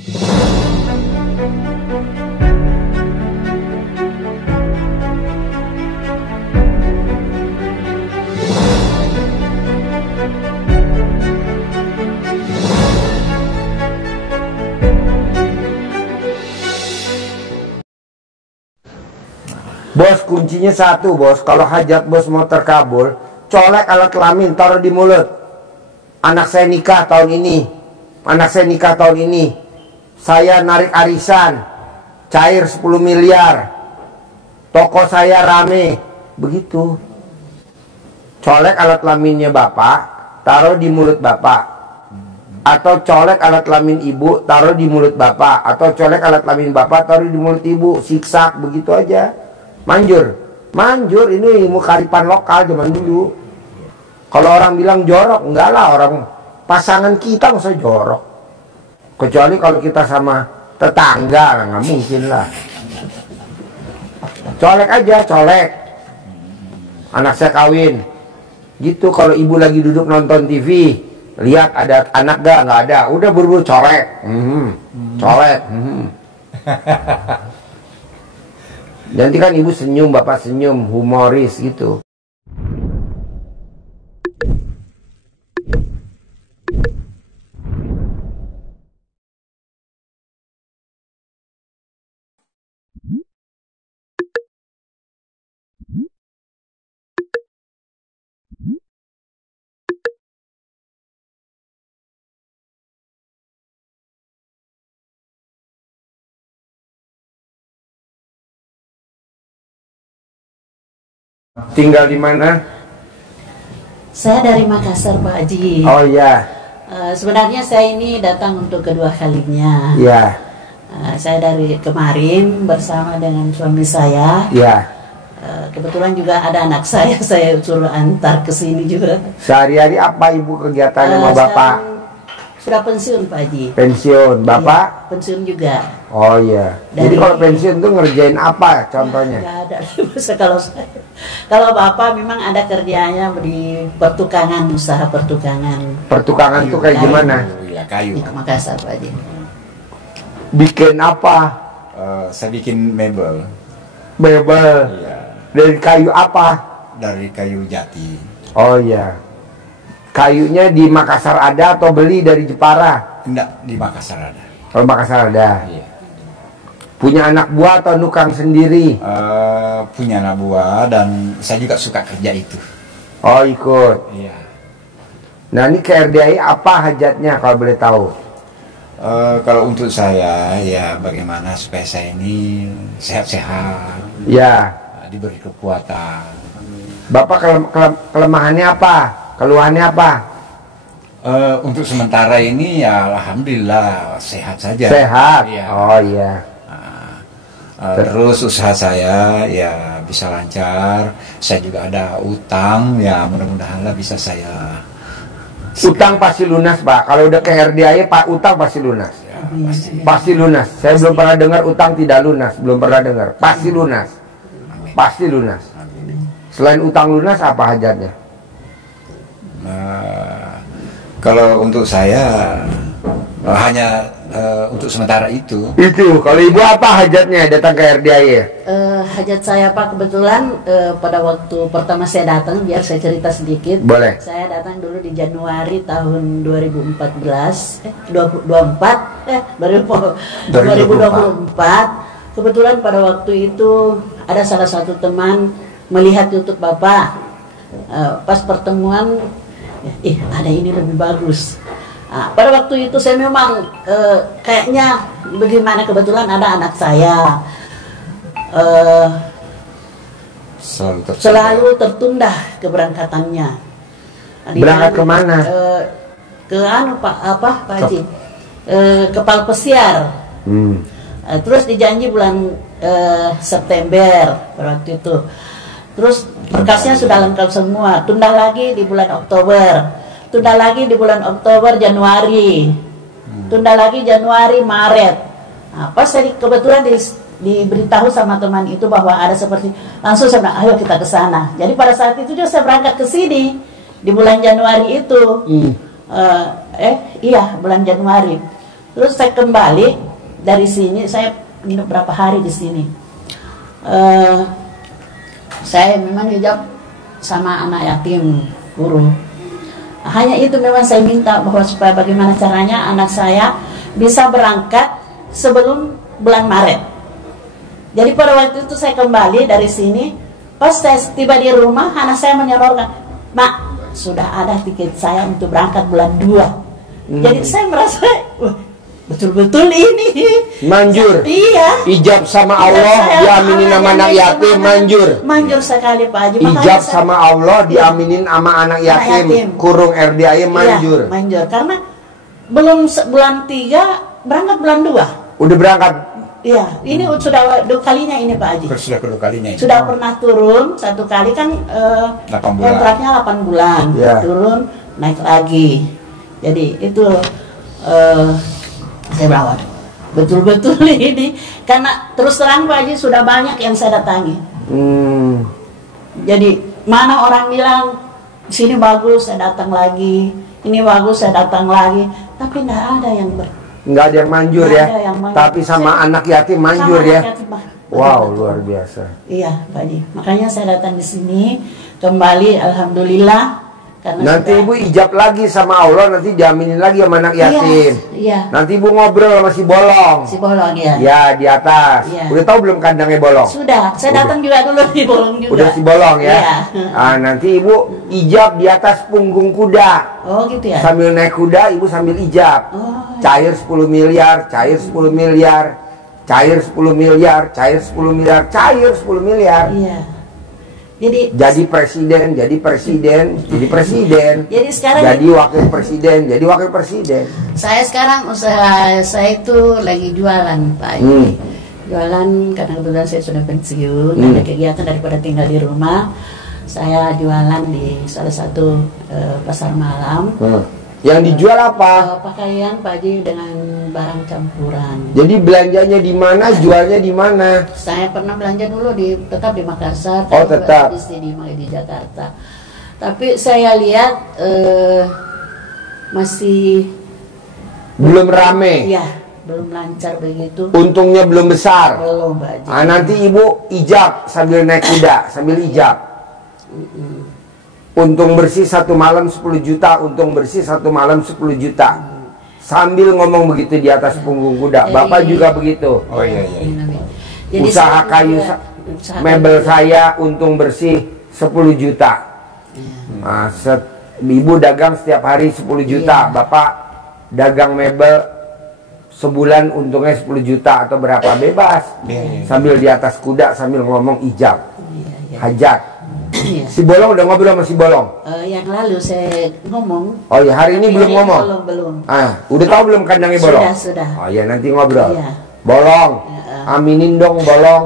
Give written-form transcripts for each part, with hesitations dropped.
Bos, kuncinya satu bos, kalau hajat bos mau terkabul, colek alat kelamin, taruh di mulut. Anak saya nikah tahun ini, saya narik arisan, cair 10 miliar, toko saya rame, begitu. Colek alat kelaminnya bapak, taruh di mulut bapak. Atau colek alat kelamin ibu, taruh di mulut bapak. Atau colek alat kelamin bapak, taruh di mulut ibu, siksak, begitu aja. Manjur ini ilmu kearifan lokal zaman dulu. Kalau orang bilang jorok, enggak lah, orang pasangan kita masa jorok. Kecuali kalau kita sama tetangga, nggak mungkin lah. Colek aja, colek. Anak saya kawin, gitu. Kalau ibu lagi duduk nonton TV, lihat ada anak nggak ada, udah buru-buru colek, colek. Nanti kan ibu senyum, bapak senyum, humoris gitu. Tinggal di mana? Saya dari Makassar, Pak Haji. Oh iya. Sebenarnya saya ini datang untuk kedua kalinya. Iya. Saya dari kemarin bersama dengan suami saya. Iya. Kebetulan juga ada anak saya suruh antar ke sini juga. Sehari-hari apa ibu kegiatannya sama bapak? Sudah pensiun, Pak Haji. Pensiun, bapak? Iya, pensiun juga. Oh iya. Jadi kalau pensiun tuh ngerjain apa contohnya? Nggak ada. Kalau bapak memang ada kerjanya di pertukangan, usaha pertukangan. Pertukangan tuh kayak gimana? Ya, kayu. Di Makassar, Pak Haji. Bikin apa? Saya bikin mebel. Mebel. Iya. Dari kayu apa? Dari kayu jati. Oh iya. Kayunya di Makassar ada atau beli dari Jepara? Enggak, di Makassar ada. Kalau Makassar ada. Iya. Punya anak buah atau nukang sendiri? Punya anak buah dan saya juga suka kerja itu. Oh ikut. Iya. Nah ini KRDI apa hajatnya kalau boleh tahu? Kalau untuk saya ya bagaimana supaya saya ini sehat-sehat. Ya. Diberi kekuatan. Bapak kelemahannya apa? Keluhannya apa? Untuk sementara ini ya alhamdulillah sehat saja. Sehat. Iya. Oh iya. Terus usaha saya ya bisa lancar. Saya juga ada utang ya mudah-mudahan lah bisa saya. Utang pasti lunas Pak. Kalau udah ke RDI Pak utang pasti lunas. Ya, pasti lunas. Saya belum pernah dengar utang tidak lunas. Belum pernah dengar. Pasti lunas. Pasti lunas. Selain utang lunas apa hajatnya? Kalau untuk saya hanya untuk sementara itu. Itu. Kalau ibu apa hajatnya datang ke RDI? Hajat saya Pak kebetulan pada waktu pertama saya datang, biar saya cerita sedikit. Boleh. Saya datang dulu di Januari tahun 2024. Kebetulan pada waktu itu ada salah satu teman melihat YouTube Bapak. Pas pertemuan, ada ini lebih bagus. Pada waktu itu saya memang kayaknya bagaimana, kebetulan ada anak saya selalu tertunda keberangkatannya. Berangkat kemana? Ke Pak Haji, Kepala Pesiar. Terus dijanji bulan September pada waktu itu. Terus berkasnya sudah lengkap semua. Tunda lagi di bulan Oktober. Tunda lagi di bulan Oktober, Januari. Tunda lagi Januari, Maret. Pas saya kebetulan diberitahu sama teman itu bahwa ada seperti, langsung saya bilang, ayo kita ke sana. Jadi pada saat itu juga saya berangkat ke sini di bulan Januari itu. Iya, bulan Januari. Terus saya kembali dari sini, saya nginep berapa hari di sini. Saya memang hijab sama anak yatim guru. Hanya itu memang saya minta bahwa supaya bagaimana caranya anak saya bisa berangkat sebelum bulan Maret. Jadi pada waktu itu saya kembali dari sini, pas saya tiba di rumah, anak saya menyorongkan, "Mak, sudah ada tiket saya untuk berangkat bulan 2." Jadi saya merasa, wah, betul-betul ini manjur. Iya. Ijab sama Allah diaminin sama anak yatim, manjur. Manjur sekali Pak Haji. Ijab sama Allah diaminin sama anak yatim, kurung RDAI, manjur. Iya, manjur. Karena belum bulan 3 berangkat bulan 2. Udah berangkat. Iya, ini sudah 2 kalinya ini Pak Haji. Sudah kedua kalinya ini. Sudah pernah turun 1 kali kan 8 bulan. kontraknya 8 bulan. Ya. Turun naik lagi. Jadi itu saya bilang, waduh, betul-betul ini karena terus terang Pak Haji sudah banyak yang saya datangi. Jadi mana orang bilang sini bagus, saya datang lagi, ini bagus, saya datang lagi, tapi nggak ada yang nggak ada yang manjur nggak ya. ada yang manjur. Tapi sama anak yatim manjur sama ya. anak yatim, Wow, betul. luar biasa. Iya Pak Haji, makanya saya datang di sini kembali, alhamdulillah. Karena Nanti sudah, ibu ijab lagi sama Allah, nanti diaminin lagi sama anak yatim. Iya. Nanti ibu ngobrol sama si bolong. Si bolong ya. Ya, di atas. Iya. Udah tahu belum kandangnya bolong? Sudah, saya datang juga dulu di bolong juga. Udah si bolong ya. Iya. Ah, nanti ibu ijab di atas punggung kuda. Oh gitu ya. Sambil naik kuda, ibu sambil ijab. Oh, Cair 10 miliar, cair 10 miliar, cair 10 miliar, cair 10 miliar, cair 10 miliar. iya. Jadi Jadi presiden. Jadi sekarang Jadi wakil presiden. saya sekarang usaha saya itu lagi jualan Pak Haji. Jualan karena kebetulan saya sudah pensiun, ada kegiatan daripada tinggal di rumah. Saya jualan di salah satu pasar malam. Yang dijual apa? Pakaian Pak Haji dengan barang campuran. Jadi belanjanya di mana, jualnya di mana? Saya pernah belanja dulu tetap di Makassar, Oh, tapi tetap. di sini di Jakarta. Tapi saya lihat masih Belum rame. Iya, belum lancar begitu. Untungnya belum besar. Belum Pak Haji. Ah, nanti ibu ijab sambil naik kuda, sambil ijab. Untung bersih 1 malam 10 juta, untung bersih 1 malam 10 juta. Sambil ngomong begitu di atas punggung kuda. Bapak juga begitu. Oh iya iya. Jadi Usaha saya kayu, juga- usaha mebel kayu. saya untung bersih 10 juta. Nah, ibu dagang setiap hari 10 juta. Iya. Bapak dagang mebel sebulan untungnya 10 juta atau berapa, bebas. Iya. Sambil di atas kuda sambil ngomong ijab, Iya, iya. hajat. Iya. Si bolong udah ngobrol sama si bolong. Yang lalu saya ngomong. Oh ya, hari ini tapi belum hari ngomong. Belum. Ah, udah tahu belum kandangnya bolong? Sudah. Oh ya, nanti ngobrol. Iya. Bolong, Iya. aminin dong bolong.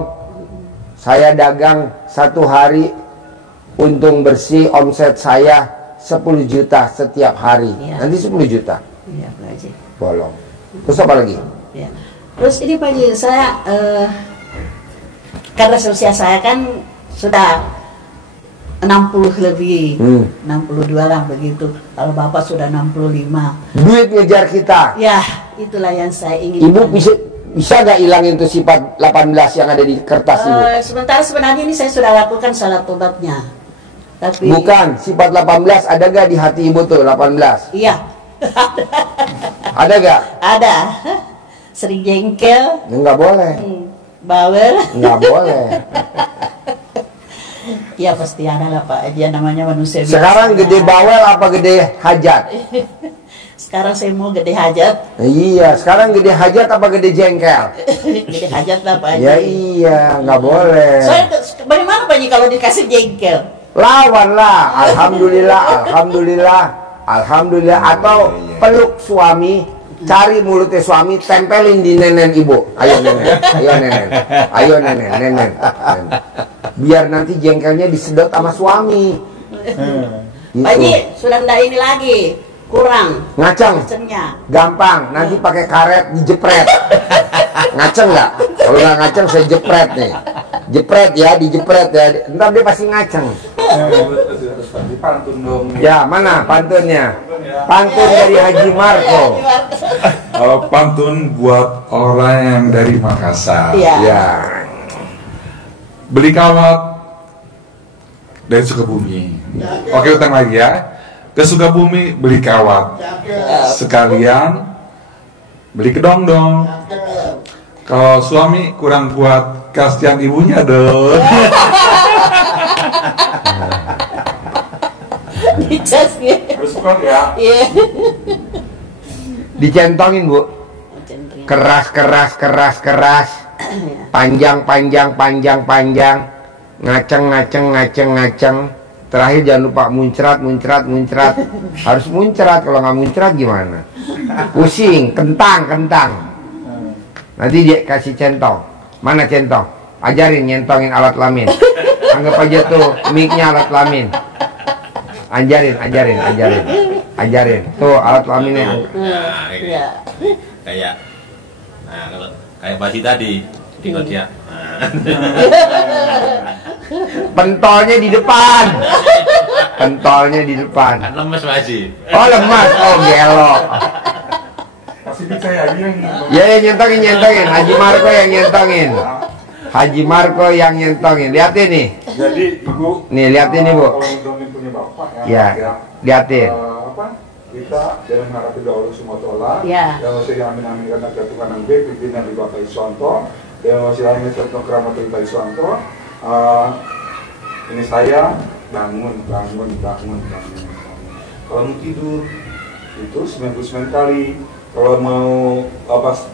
Saya dagang 1 hari untung bersih omset saya 10 juta setiap hari. Iya. Nanti 10 juta. Iya Pak Haji. Bolong. Terus apa lagi? Ya. Terus ini Pak Haji, saya karena usia saya kan sudah 60 lebih, 62 lah begitu. Kalau Bapak sudah 65. Duit ngejar kita. Ya, itulah yang saya ingin. Ibu bisa gak hilangin tuh sifat 18 yang ada di kertas ibu? Sementara sebenarnya ini saya sudah lakukan salat tobatnya. Tapi Bukan, sifat 18 ada gak di hati ibu tuh 18? iya. Ada gak? Ada. Sering jengkel, Nggak boleh. bawel. Nggak boleh. Ya pasti ada lah Pak, dia namanya manusia biasa. Sekarang gede bawel apa gede hajat? Sekarang saya mau gede hajat. Iya, sekarang gede hajat apa gede jengkel? Gede hajat lah Pak Haji. Ya iya, nggak boleh. Saya bagaimana Pak Haji kalau dikasih jengkel? Lawan lah, alhamdulillah. Atau peluk suami, cari mulutnya suami, tempelin di nenen ibu. Ayo nenen. Biar nanti jengkelnya disedot sama suami. Gitu. Pak Haji, sudah ndak ini lagi. Kurang. Ngaceng. Ngacengnya. Gampang, nanti pakai karet dijepret. Ngaceng nggak? Kalau nggak ngaceng saya jepret nih. Jepret ya, dijepret ya. Ntar dia pasti ngaceng. Di pantun dong. Ya, mana pantunnya? Pantun dari Haji Marco. Pantun buat orang yang dari Makassar. Iya. Ya. Beli kawat dari Sukabumi. Oke, utang lagi ya. Ke Sukabumi beli kawat. Sekalian beli kedong-dong. Kalau suami kurang kuat, kasihan ibunya dong. Dicas gitu. Harus kuat ya. Iya. Dicentongin, Bu. Keras. Panjang. Ngaceng. Terakhir jangan lupa muncrat. Harus muncrat, kalau nggak muncrat gimana? Pusing, kentang. Nanti dia kasih centong. Mana centong? Ajarin nyentongin alat lamin. Anggap aja tuh mic-nya alat lamin. Ajarin. Tuh alat laminnya. Nah, ini. Iya. Kayak kalau kayak pasti tadi dia. Pentolnya di depan. Kan lemes Pak Haji. Oh, lemas. Oh, gelok. Masih bisa ya dia Ya, nyentongin. Haji Marco yang nyentongin. Lihatin nih. Jadi ibu. Nih, lihatin nih, Bu. Kalau dongeng punya bapak Ya, lihatin. Kita jangan mengharapi doa Allah SWT. Ya. Dan wasila amin karena Tuhan yang baik pimpinan di Bapak Iswanto. Dan wasila amin serta keramat Bapak Iswanto. Ini saya bangun. Kalau mau tidur itu 99 kali. Kalau mau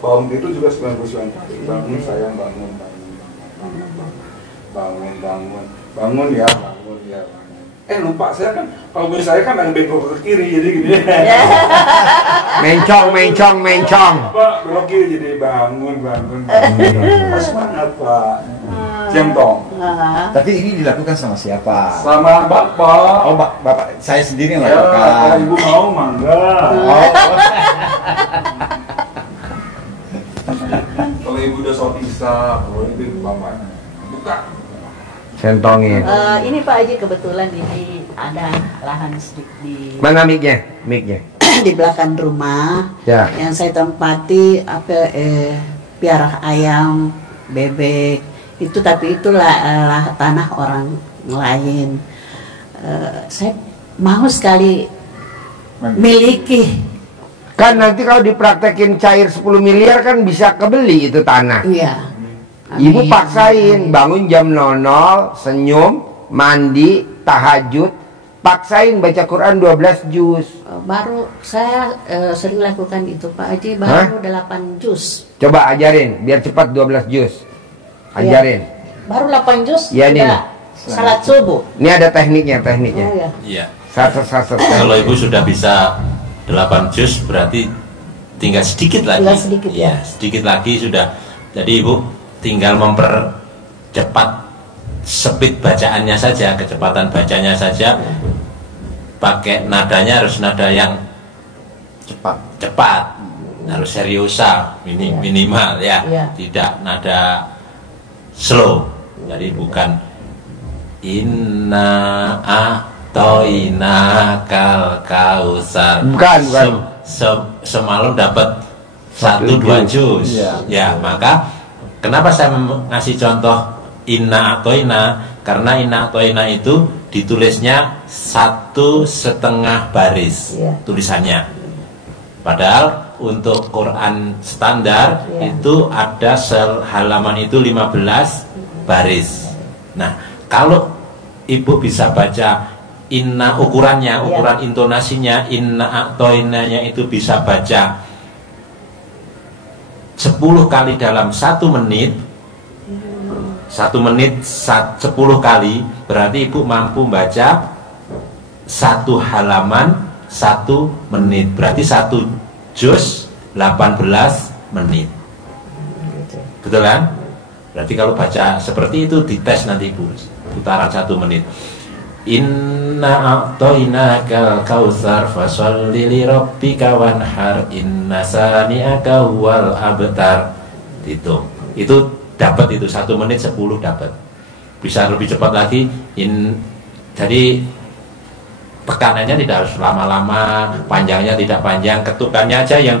bangun tidur juga 99 kali. Bangun ya. Lupa saya kan, kalau punya saya kan yang bengkok ke kiri jadi gini. Mencong. Pak, belok kiri jadi bangun. Pas semangat Pak. Centong. Tapi ini dilakukan sama siapa? Sama Bapak. Oh, Bapak saya sendiri yang Ya, kalau lakukan. Ibu mau mangga. Kalau Ibu udah sholat isya, kalau itu Bapaknya buka. Centongin. Ini Pak Haji kebetulan ini ada lahan sedikit di Mana mic-nya? di belakang rumah. Ya. Yang saya tempati piara ayam, bebek itu, tapi itulah tanah orang lain. Saya mau sekali miliki. Kan nanti kalau dipraktekin cair 10 miliar kan bisa kebeli itu tanah. Iya. Ibu Amin. paksain bangun jam 00, senyum, mandi, tahajud, paksain baca Quran 12 juz. Baru saya sering lakukan itu Pak Haji, baru 8 juz. Coba ajarin biar cepat 12 juz. Ajarin. Baru 8 juz Ya, sudah salat subuh. Ini ada tekniknya. Oh ya. Iya. Saset. Kalau Ibu sudah bisa 8 juz berarti tinggal sedikit lagi. Tinggal sedikit, ya. Sedikit lagi sudah. Jadi Ibu tinggal mempercepat speed bacaannya saja, kecepatan bacanya saja. Pakai nadanya harus nada yang cepat. Harus seriosa minimal ya. Iya. Tidak nada slow. Jadi bukan inna a'toina kal kausar. Bukan. Semalam dapat 1-2 juz. Ya, maka kenapa saya ngasih contoh inna a'toina? Karena inna a'toina itu ditulisnya 1,5 baris tulisannya. Padahal untuk Quran standar itu ada halaman itu 15 baris. Nah, kalau Ibu bisa baca inna ukurannya, ukuran intonasinya, inna a'toinanya itu bisa baca 10 kali dalam 1 menit. 1 menit 10 kali, berarti Ibu mampu baca 1 halaman 1 menit. Berarti 1 juz 18 menit. Betul kan? Berarti kalau baca seperti itu dites nanti Ibu, putaran 1 menit. Inna a'toinakal kautsar fasholli li rabbika wanhar inna sani'aka huwal abtar. Itu dapat itu 1 menit 10 dapat. Bisa lebih cepat lagi. Jadi tekanannya tidak harus lama-lama, panjangnya tidak panjang, ketukannya aja yang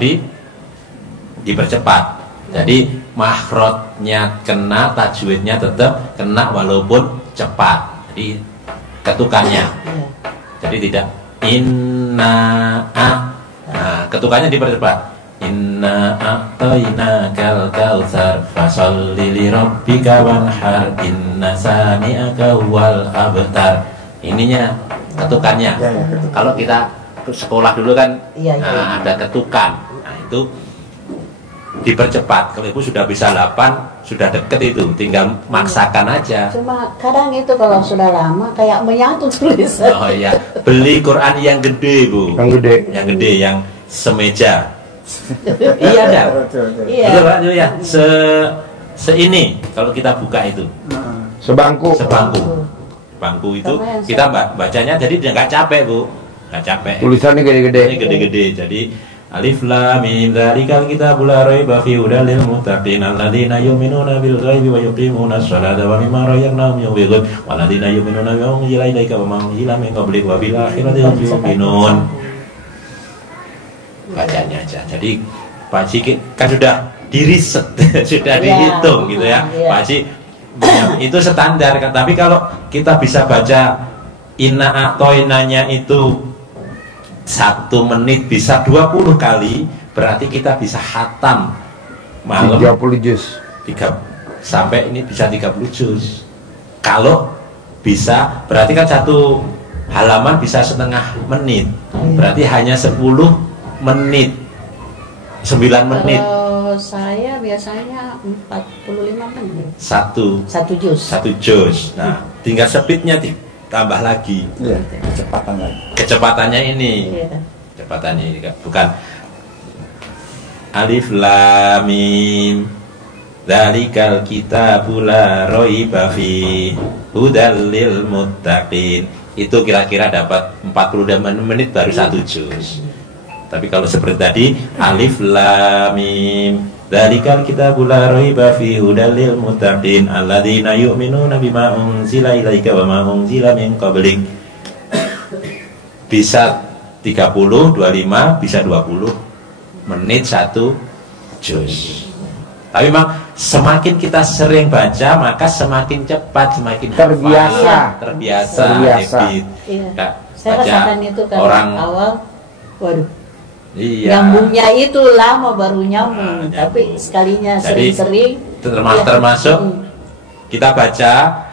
dipercepat. Jadi makhrajnya kena, tajwidnya tetap kena walaupun cepat. Jadi ketukannya. Jadi tidak inna a. Nah, ketukannya dipercepat. Inna a'tainakal kautsar fasholli li rabbika wanhar inna sani'aka wal abtar. Ininya ketukannya. Kalau kita sekolah dulu kan ada ketukan. Nah, itu dipercepat. Kalau ibu sudah bisa 8, sudah deket itu, tinggal maksakan aja. Cuma kadang itu kalau sudah lama kayak menyatu tulisan. Oh iya, beli Quran yang gede bu. Yang gede, yang semeja. Iya dah. Iya. Betul Pak ya. Ini kalau kita buka itu. Sebangku. Bangku itu kita bacanya jadi nggak capek bu, nggak capek. Tulisannya gede-gede. Ini gede-gede. Jadi Alif Lam Mim dzalikal kitabul la raiba fihi hudal lil muttaqin alladzina yu'minuna bil ghaibi wa yuqimuna ash-sholata wa mimma razaqnahum yunfiqun walladzina yu'minuna bima unzila ilaika wa ma unzila min qablik wa bil akhirati hum yuqinun. Bacanya aja. Jadi Pak Haji kan sudah diriset, sudah dihitung gitu ya. Pak Haji itu standar kan. Tapi kalau kita bisa baca inna a'toinanya itu 1 menit bisa 20 kali, berarti kita bisa khatam malam 30 juz. Sampai ini bisa 30 juz. Kalau bisa, berarti kan 1 halaman bisa setengah menit. Berarti hanya 10 menit. 9 menit. Kalau saya biasanya 45 menit. 1 juz. 1 juz. Nah, tinggal speednya tambah lagi. Iya, kecepatan lagi. Kecepatannya ini. Iya. Kecepatannya ini bukan Alif Lam Mim dzalikal kitabul la raiba fi hudal lil muttaqin. Itu kira-kira dapat 40 menit baru 1 juz. Tapi kalau seperti tadi Alif Lam Mim dzalikal kitabul la raiba fi hudal lil muttaqin alladzina yu'minuna bima unzila ilaika wa ma unzila min qablik. Bisa 30, 25, bisa 20 menit 1 juz. Tapi memang semakin kita sering baca maka semakin cepat, semakin terbiasa. Habit. Iya. Saya rasakan itu kan orang awal, waduh. Iya. Nyambungnya itu lama baru nyambung, tapi sekalinya sering-sering. Termasuk kita baca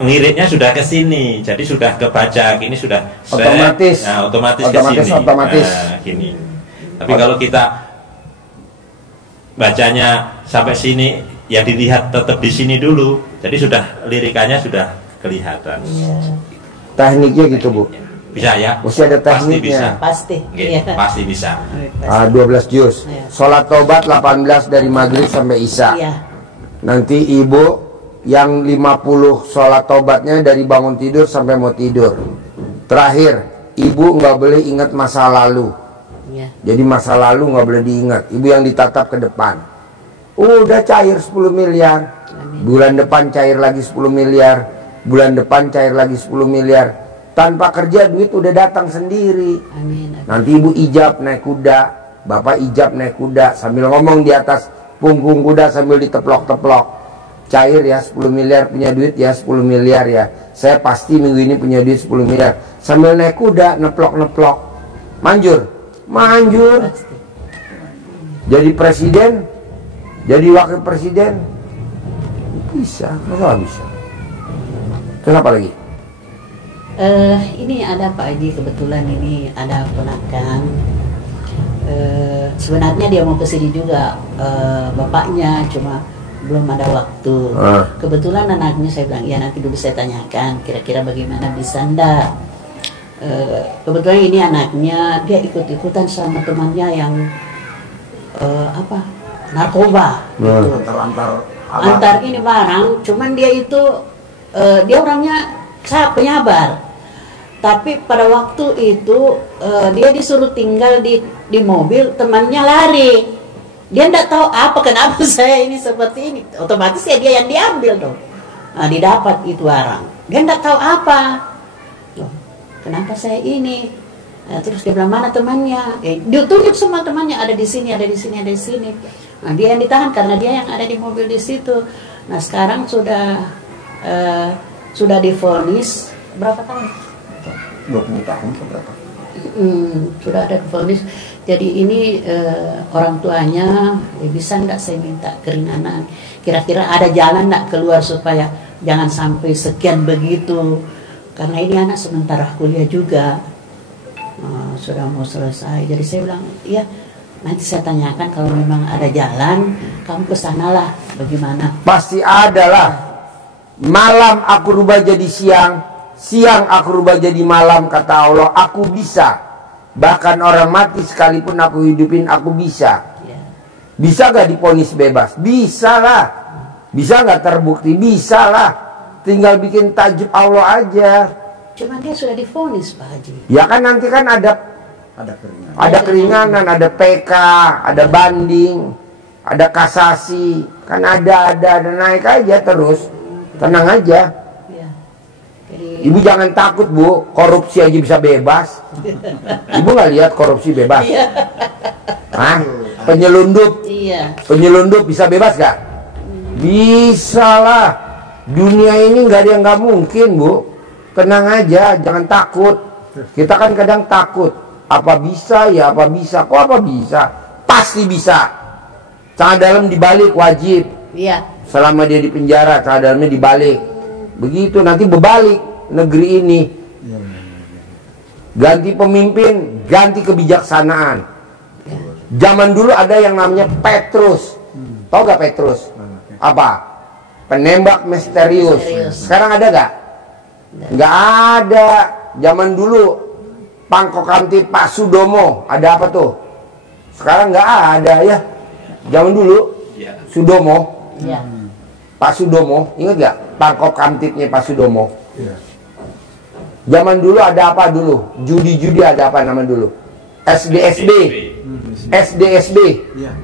ngiritnya sudah ke sini, jadi sudah kebaca, gini sudah otomatis. Nah, otomatis ke sini. Nah, gini. Tapi kalau kita bacanya sampai sini, ya dilihat tetap di sini dulu, jadi sudah lirikannya sudah kelihatan. Iya. Tekniknya gitu bu. Bisa ya? Mesti ada tekniknya. Pasti. Iya. Pasti bisa. 12 juz. Sholat taubat 18 dari maghrib sampai isya. Iya. Nanti ibu yang 50 sholat taubatnya dari bangun tidur sampai mau tidur. Terakhir, ibu nggak boleh ingat masa lalu. Iya. Jadi masa lalu nggak boleh diingat. Ibu yang ditatap ke depan. Udah cair 10 miliar. Bulan depan cair lagi 10 miliar. Bulan depan cair lagi 10 miliar. Tanpa kerja duit udah datang sendiri. Amin. Nanti ibu ijab naik kuda, bapak ijab naik kuda sambil ngomong di atas punggung kuda sambil diteplok-teplok. Cair ya 10 miliar punya duit ya 10 miliar ya. Saya pasti minggu ini punya duit 10 miliar. Sambil naik kuda neplok-neplok. Manjur. Jadi presiden, jadi wakil presiden bisa, masa bisa. Terus apa lagi? Ini ada Pak Haji, kebetulan ini ada ponakan. Sebenarnya dia mau kesini juga, bapaknya cuma belum ada waktu. Kebetulan anaknya saya bilang, ya nanti dulu saya tanyakan kira-kira bagaimana bisa ndak. Kebetulan ini anaknya dia ikut-ikutan sama temannya yang narkoba gitu. Antar ini barang, cuman dia itu dia orangnya penyabar. Tapi pada waktu itu dia disuruh tinggal di mobil, temannya lari. Dia tidak tahu kenapa saya ini seperti ini. Otomatis ya dia yang diambil dong. Didapat itu barang. Dia tidak tahu apa. kenapa saya ini? Nah, terus dia bilang, mana temannya? Dia tunjuk semua temannya, ada di sini, ada di sini, ada di sini. Nah, dia yang ditahan karena dia yang ada di mobil di situ. Nah, sekarang sudah divonis berapa tahun? 20 tahun berapa? Sudah ada divonis. Jadi ini orang tuanya, bisa enggak saya minta keringanan? Kira-kira ada jalan enggak keluar supaya jangan sampai sekian begitu? Karena ini anak sementara kuliah juga. Sudah mau selesai. Jadi saya bilang, ya nanti saya tanyakan kalau memang ada jalan, kamu kesanalah. Bagaimana? Pasti ada lah. Malam aku rubah jadi siang, siang aku rubah jadi malam, kata Allah. Aku bisa. Bahkan orang mati sekalipun aku hidupin, aku bisa. Bisa gak diponis bebas? Bisa lah. Bisa gak terbukti? Bisa lah. Tinggal bikin tajuk Allah aja. Cuma dia sudah divonis, Pak Haji. Ya kan nanti kan ada keringanan, ada PK, ada banding, ada kasasi, kan ada naik aja terus, tenang aja. Ya. Jadi, Ibu jangan takut Bu, korupsi aja bisa bebas. Ibu nggak lihat korupsi bebas? iya. Hah? Penyelundup, Iya. penyelundup bisa bebas gak? Bisa lah. Dunia ini nggak ada yang nggak mungkin Bu. Tenang aja, jangan takut. Kita kan kadang takut. Apa bisa ya, apa bisa. Kok apa bisa? Pasti bisa. Celana dalam dibalik wajib. Iya. Selama dia di penjara, celana dalamnya dibalik. Begitu nanti berbalik negeri ini. Ganti pemimpin, ganti kebijaksanaan. Zaman dulu ada yang namanya Petrus. Tahu gak Petrus? Apa? Penembak misterius. Sekarang ada gak? Gak ada. Zaman dulu Pangkok Kamtip Pak Sudomo, ada apa tuh? Sekarang nggak ada ya. Zaman dulu Sudomo, Iya. Pak Sudomo, ingat nggak? Pangkok Kamtipnya Pak Sudomo. Iya. Zaman dulu ada apa dulu? Judi-judi ada apa nama dulu? SDSB. SDSB. Iya.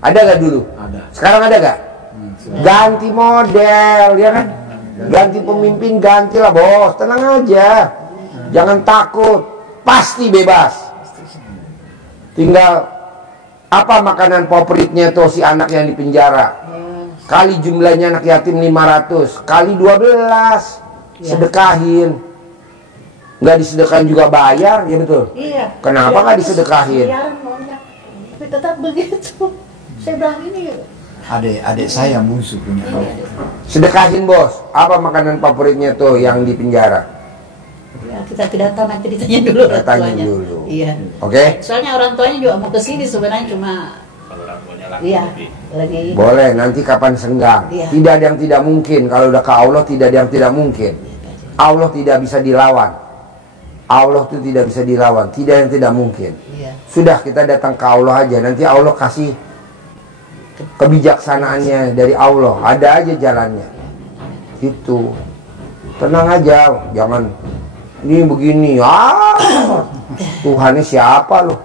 Ada nggak dulu? Ada. Sekarang ada nggak? Ganti model, ya kan? Ganti pemimpin, gantilah bos. Tenang aja, jangan takut, pasti bebas. Tinggal apa makanan favoritnya tuh si anak yang di penjara? Kali jumlahnya anak yatim 500, kali 12, sedekahin. Nggak disedekahin juga bayar, ya betul? Iya. Kenapa nggak disedekahin? Miliaran maunya. Tapi tetap begitu. Saya bilang ini. Adik saya musuh punya. Sedekahin bos. Apa makanan favoritnya tuh yang di penjara? Ya, kita tidak tahu, nanti ditanya dulu orang Tanya tuanya. dulu. Iya. Oke? Soalnya orang tuanya juga mau ke sini sebenarnya, cuma Kalau orang tuanya lagi iya lebih. lagi. Boleh, nanti kapan senggang. Iya. Tidak ada yang tidak mungkin. Kalau udah ke Allah, tidak ada yang tidak mungkin. Allah tidak bisa dilawan. Allah itu tidak bisa dilawan. Tidak yang tidak mungkin. Iya. Sudah, kita datang ke Allah aja. Nanti Allah kasih kebijaksanaannya dari Allah. Ada aja jalannya. Itu. Tenang aja. Jangan ini begini. Tuhannya siapa loh?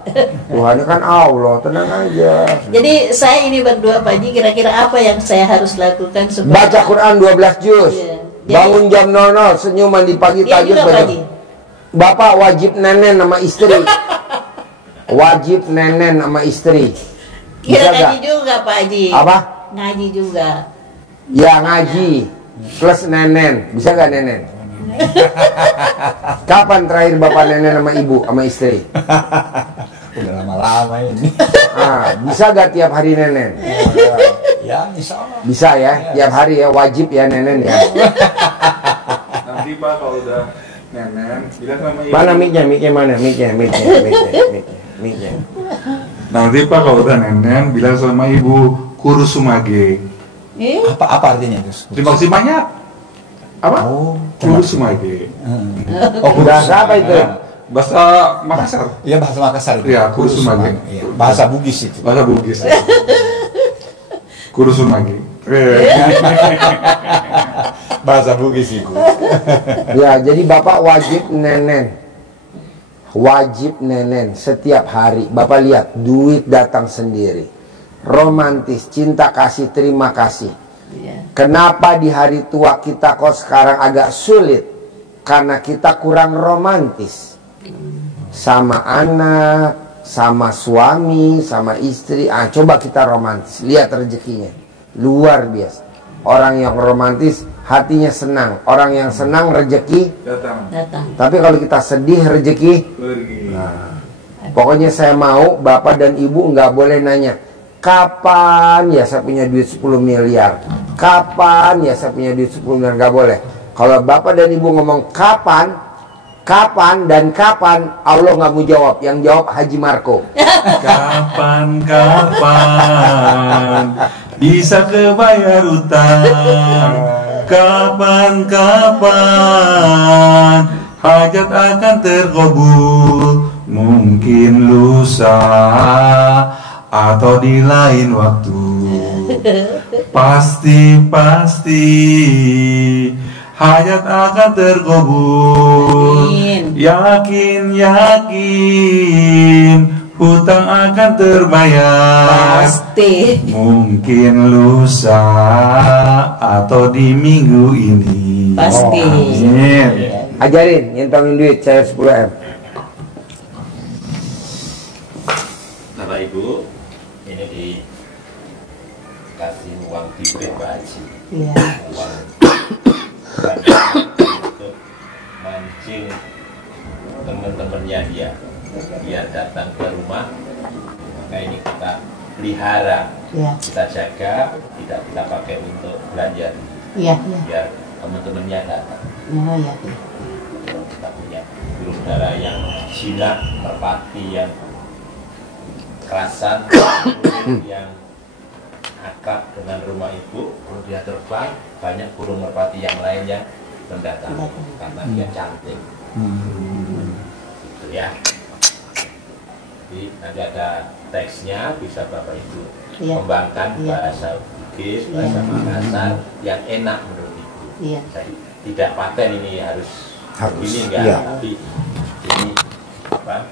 Tuhannya kan Allah. Tenang aja. Jadi saya ini berdua Pak Haji, kira-kira apa yang saya harus lakukan supaya Baca Quran 12 juz. Iya. Bangun jam 00, senyuman di pagi Iya tahajud juga, Pak baca. Haji. Bapak wajib nenen sama istri. Wajib nenen sama istri. Kira Bisa ngaji gak? juga Pak Haji. Apa? Ngaji juga. Ya ngaji plus nenen. Bisa gak nenen? Kapan terakhir bapak nenen sama ibu sama istri? Udah lama-lama ini. Bisa gak tiap hari nenen? Ya, insya Allah. Bisa ya, tiap hari ya, wajib ya nenen ya. Nanti Pak kalau udah nenen, bilang sama ibu. Mana mic-nya mana? Mic-nya. Nanti Pak kalau udah nenen, bilang sama ibu kurusumage. Apa artinya itu? Terima kasih banyak. Apa? Oh, kurusumage. Oh, Bahasa apa itu? Bahasa Makassar. Iya, bahasa Makassar itu. Iya, Kurusumage. Iya, bahasa Bugis itu. Bahasa Bugis. Kurusumage. Bahasa Bugis itu. Ya, jadi bapak wajib nenen. Wajib nenen setiap hari. Bapak lihat, duit datang sendiri. Romantis, cinta kasih, terima kasih. Iya. Kenapa di hari tua kita kok sekarang agak sulit? karena kita kurang romantis sama anak, sama suami, sama istri. Coba kita romantis, lihat rezekinya luar biasa. Orang yang romantis hatinya senang, orang yang senang rezeki Datang. Tapi kalau kita sedih rezeki Pergi. pokoknya saya mau bapak dan ibu nggak boleh nanya kapan ya saya punya duit 10 miliar, kapan ya saya punya duit 10 miliar, nggak boleh. Kalau bapak dan ibu ngomong kapan dan kapan, Allah nggak mau jawab, yang jawab Haji Marco. Kapan bisa kebayar utang, kapan hajat akan terkabul, mungkin lusa atau di lain waktu. Pasti hajat akan terkabul. Yakin hutang akan terbayar. Pasti. Mungkin lusa atau di minggu ini. Pasti. Amin. Ajarin nyentongin duit cair 10M. Bapak Ibu, ini dikasih uang diberi Pak Haji. Iya. Uang untuk mancing teman-temannya dia biar datang ke rumah. Maka ini kita pelihara, kita jaga, tidak kita pakai untuk belanja, biar teman-temannya datang. Kalau kita punya burung dara yang jinak, merpati yang kerasan, yang akrab dengan rumah ibu, kalau dia terbang, banyak burung merpati yang lain yang mendatang karena dia cantik. Gitu ya. Jadi nanti ada teksnya, bisa Bapak Ibu kembangkan bahasa Bugis, bahasa Makassar yang enak menurut Ibu. Saya tidak paten ini harus ini enggak, tapi ini apa?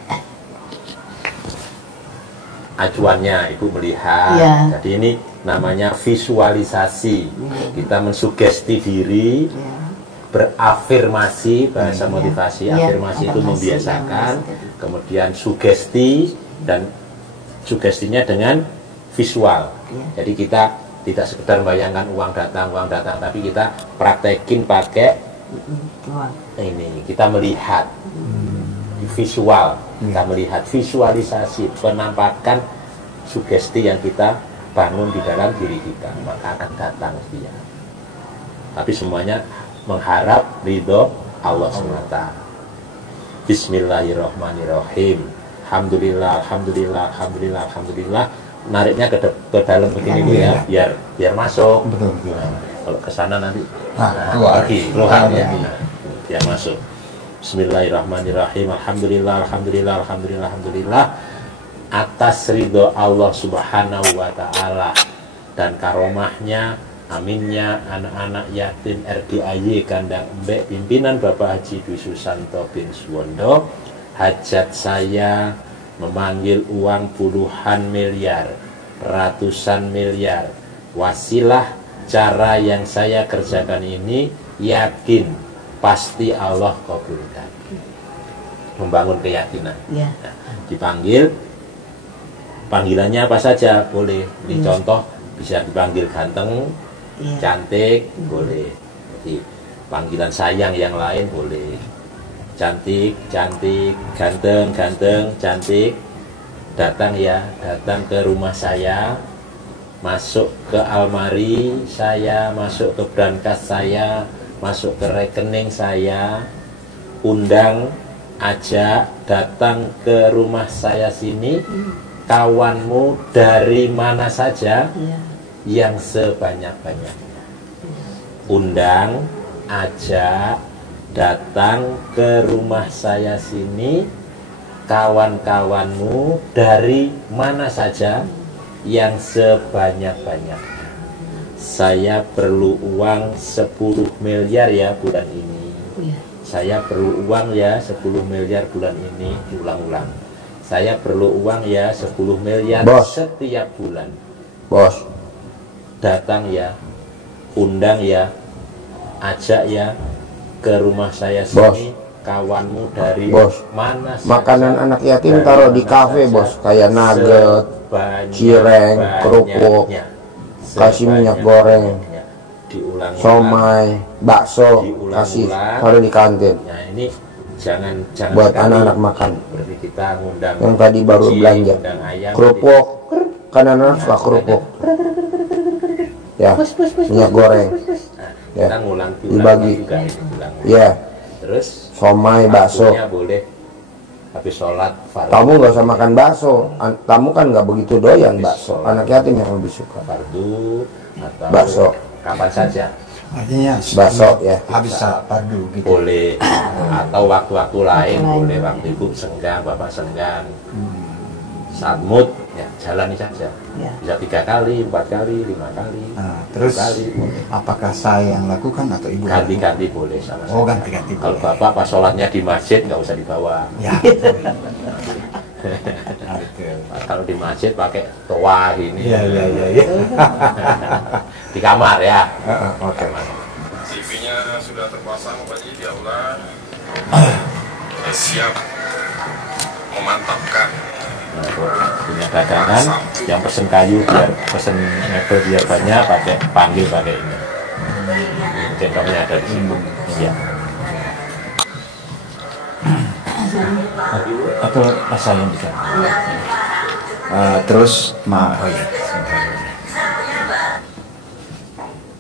Acuannya Ibu melihat. Jadi ini namanya visualisasi. Kita mensugesti diri, berafirmasi, bahasa motivasi. Afirmasi itu membiasakan, kemudian sugesti, dan sugestinya dengan visual. Jadi kita tidak sekedar bayangkan uang datang, tapi kita praktekin pakai ini. Kita melihat visual, kita melihat visualisasi, penampakan sugesti yang kita bangun di dalam diri kita, maka akan datang dia. Tapi semuanya mengharap ridho Allah SWT. Bismillahirrahmanirrahim. Alhamdulillah. Nariknya ke dalam begini dulu ya, biar masuk. Betul. Nah, kalau ke sana nanti keluar ya. Biar masuk. Bismillahirrahmanirrahim. Alhamdulillah. Atas ridho Allah Subhanahu wa Ta'ala dan karomahnya, aminnya, anak-anak yatim RDAY Kandang Embek pimpinan Bapak Haji Dwi Susanto bin Suwondo, hajat saya memanggil uang puluhan miliar, ratusan miliar. Wasilah cara yang saya kerjakan ini, yakin pasti Allah kabulkan. Membangun keyakinan. Nah, dipanggil, panggilannya apa saja boleh. Ini contoh, bisa dipanggil ganteng, cantik, boleh. Jadi panggilan sayang yang lain boleh. Cantik, ganteng, cantik. Datang ke rumah saya, masuk ke almari saya, masuk ke brankas saya, masuk ke rekening saya, undang, ajak, datang ke rumah saya sini, kawanmu dari mana saja, yang sebanyak-banyaknya. Undang, ajak, datang ke rumah saya sini, kawan-kawanmu dari mana saja, yang sebanyak-banyaknya. Saya perlu uang 10 miliar ya bulan ini. Saya perlu uang ya 10 miliar bulan ini. Diulang-ulang. Saya perlu uang ya 10 miliar setiap bulan. Bos, datang ya, undang ya, ajak ya, ke rumah saya Bos. sini, kawanmu dari Bos. mana saja, Makanan anak yatim dari taruh di mana kafe saja, bos, kayak nugget, cireng, kerupuk, kasih minyak goreng, diulang-ulang, somai, bakso, Diulang-ulang. kasih taruh di kantin Nah ini jangan buat sekali anak-anak makan. berarti kita ngundang Yang tadi baru kucing, belanja ngundang ayam, kerupuk, kan anak-anak suka kerupuk, ya minyak goreng, Nah, ya kita ngulang dibagi, juga ini, ulang. ya Terus somai, bakso. waktunya boleh habis sholat fardu. Tamu nggak usah makan bakso, tamu kan nggak begitu doyan bakso. Anak yatim yang lebih suka Fardu atau bakso. kapan saja Artinya Bakso, ya. habis saat fardu gitu. boleh, atau waktu-waktu lain boleh, waktu ibu senggang, bapak senggang, saat mood ya jalani saja, Ya. bisa 3 kali, 4 kali, 5 kali, Nah, terus 10 kali boleh. apakah saya yang lakukan atau ibu? Ganti-ganti boleh sama Oh, saya. ganti-ganti Kalau boleh. bapak pas sholatnya di masjid nggak usah dibawa. Ya. Nah, betul. Kalau di masjid pakai toa ini. Iya, iya, iya, iya. Di kamar ya. Oke. TV-nya sudah terpasang Pak Haji di aula. Siap memantapkan. Nah, punya dagangan yang pesen kayu biar pesen mebel biar banyak panggil pakai ini. Centongnya ada di situ. Iya. Atau saya yang bisa. Terus oh iya, sebentar.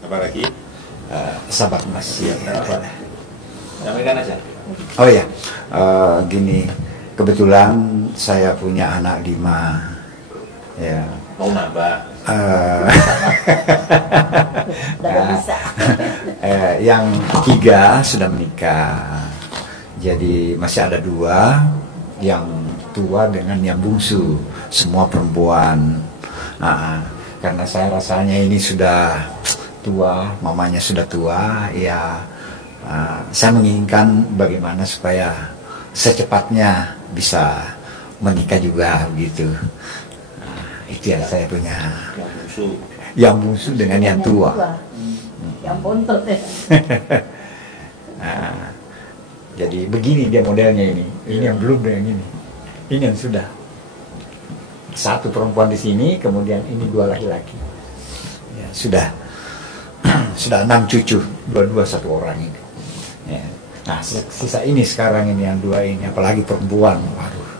Apa lagi? Sabar mas. Iya. Sampaikan aja. Oh ya, gini, kebetulan saya punya anak 5, ya. Mau nambah? Udah bisa. Yang 3 sudah menikah, jadi masih ada 2, yang tua dengan yang bungsu, semua perempuan. Karena saya rasanya ini sudah tua, mamanya sudah tua, ya. Saya menginginkan bagaimana supaya secepatnya bisa menikah juga begitu. Itu yang saya punya. Yang musuh. Yang bungsu dengan yang tua. Yang bontot ya. Jadi begini dia modelnya ini. Ini yang belum yang ini. Ini yang sudah. 1 perempuan di sini, kemudian ini 2 laki-laki. Ya, sudah 6 cucu, 2 1 orang ini. Ya. Nah, sisa ini sekarang ini yang 2 ini, apalagi perempuan. Waduh.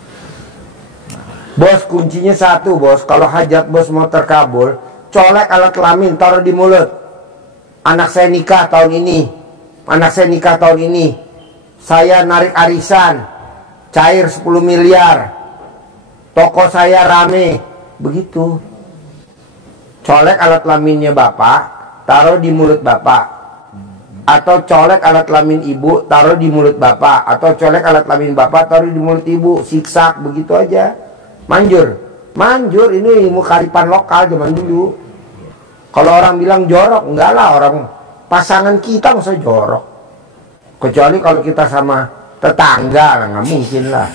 Bos, kuncinya 1 bos. Kalau hajat bos mau terkabul, colek alat kelamin taruh di mulut. Anak saya nikah tahun ini. Anak saya nikah tahun ini. Saya narik arisan, cair 10 miliar. Toko saya rame. Begitu. Colek alat kelaminnya bapak, taruh di mulut bapak. Atau colek alat kelamin ibu, taruh di mulut bapak. Atau colek alat kelamin bapak, taruh di mulut ibu. Siksak, begitu aja. Manjur. Manjur, ini ilmu kearifan lokal zaman dulu. Kalau orang bilang jorok, enggak lah, orang pasangan kita masa jorok. Kecuali kalau kita sama tetangga lah, nggak mungkin lah.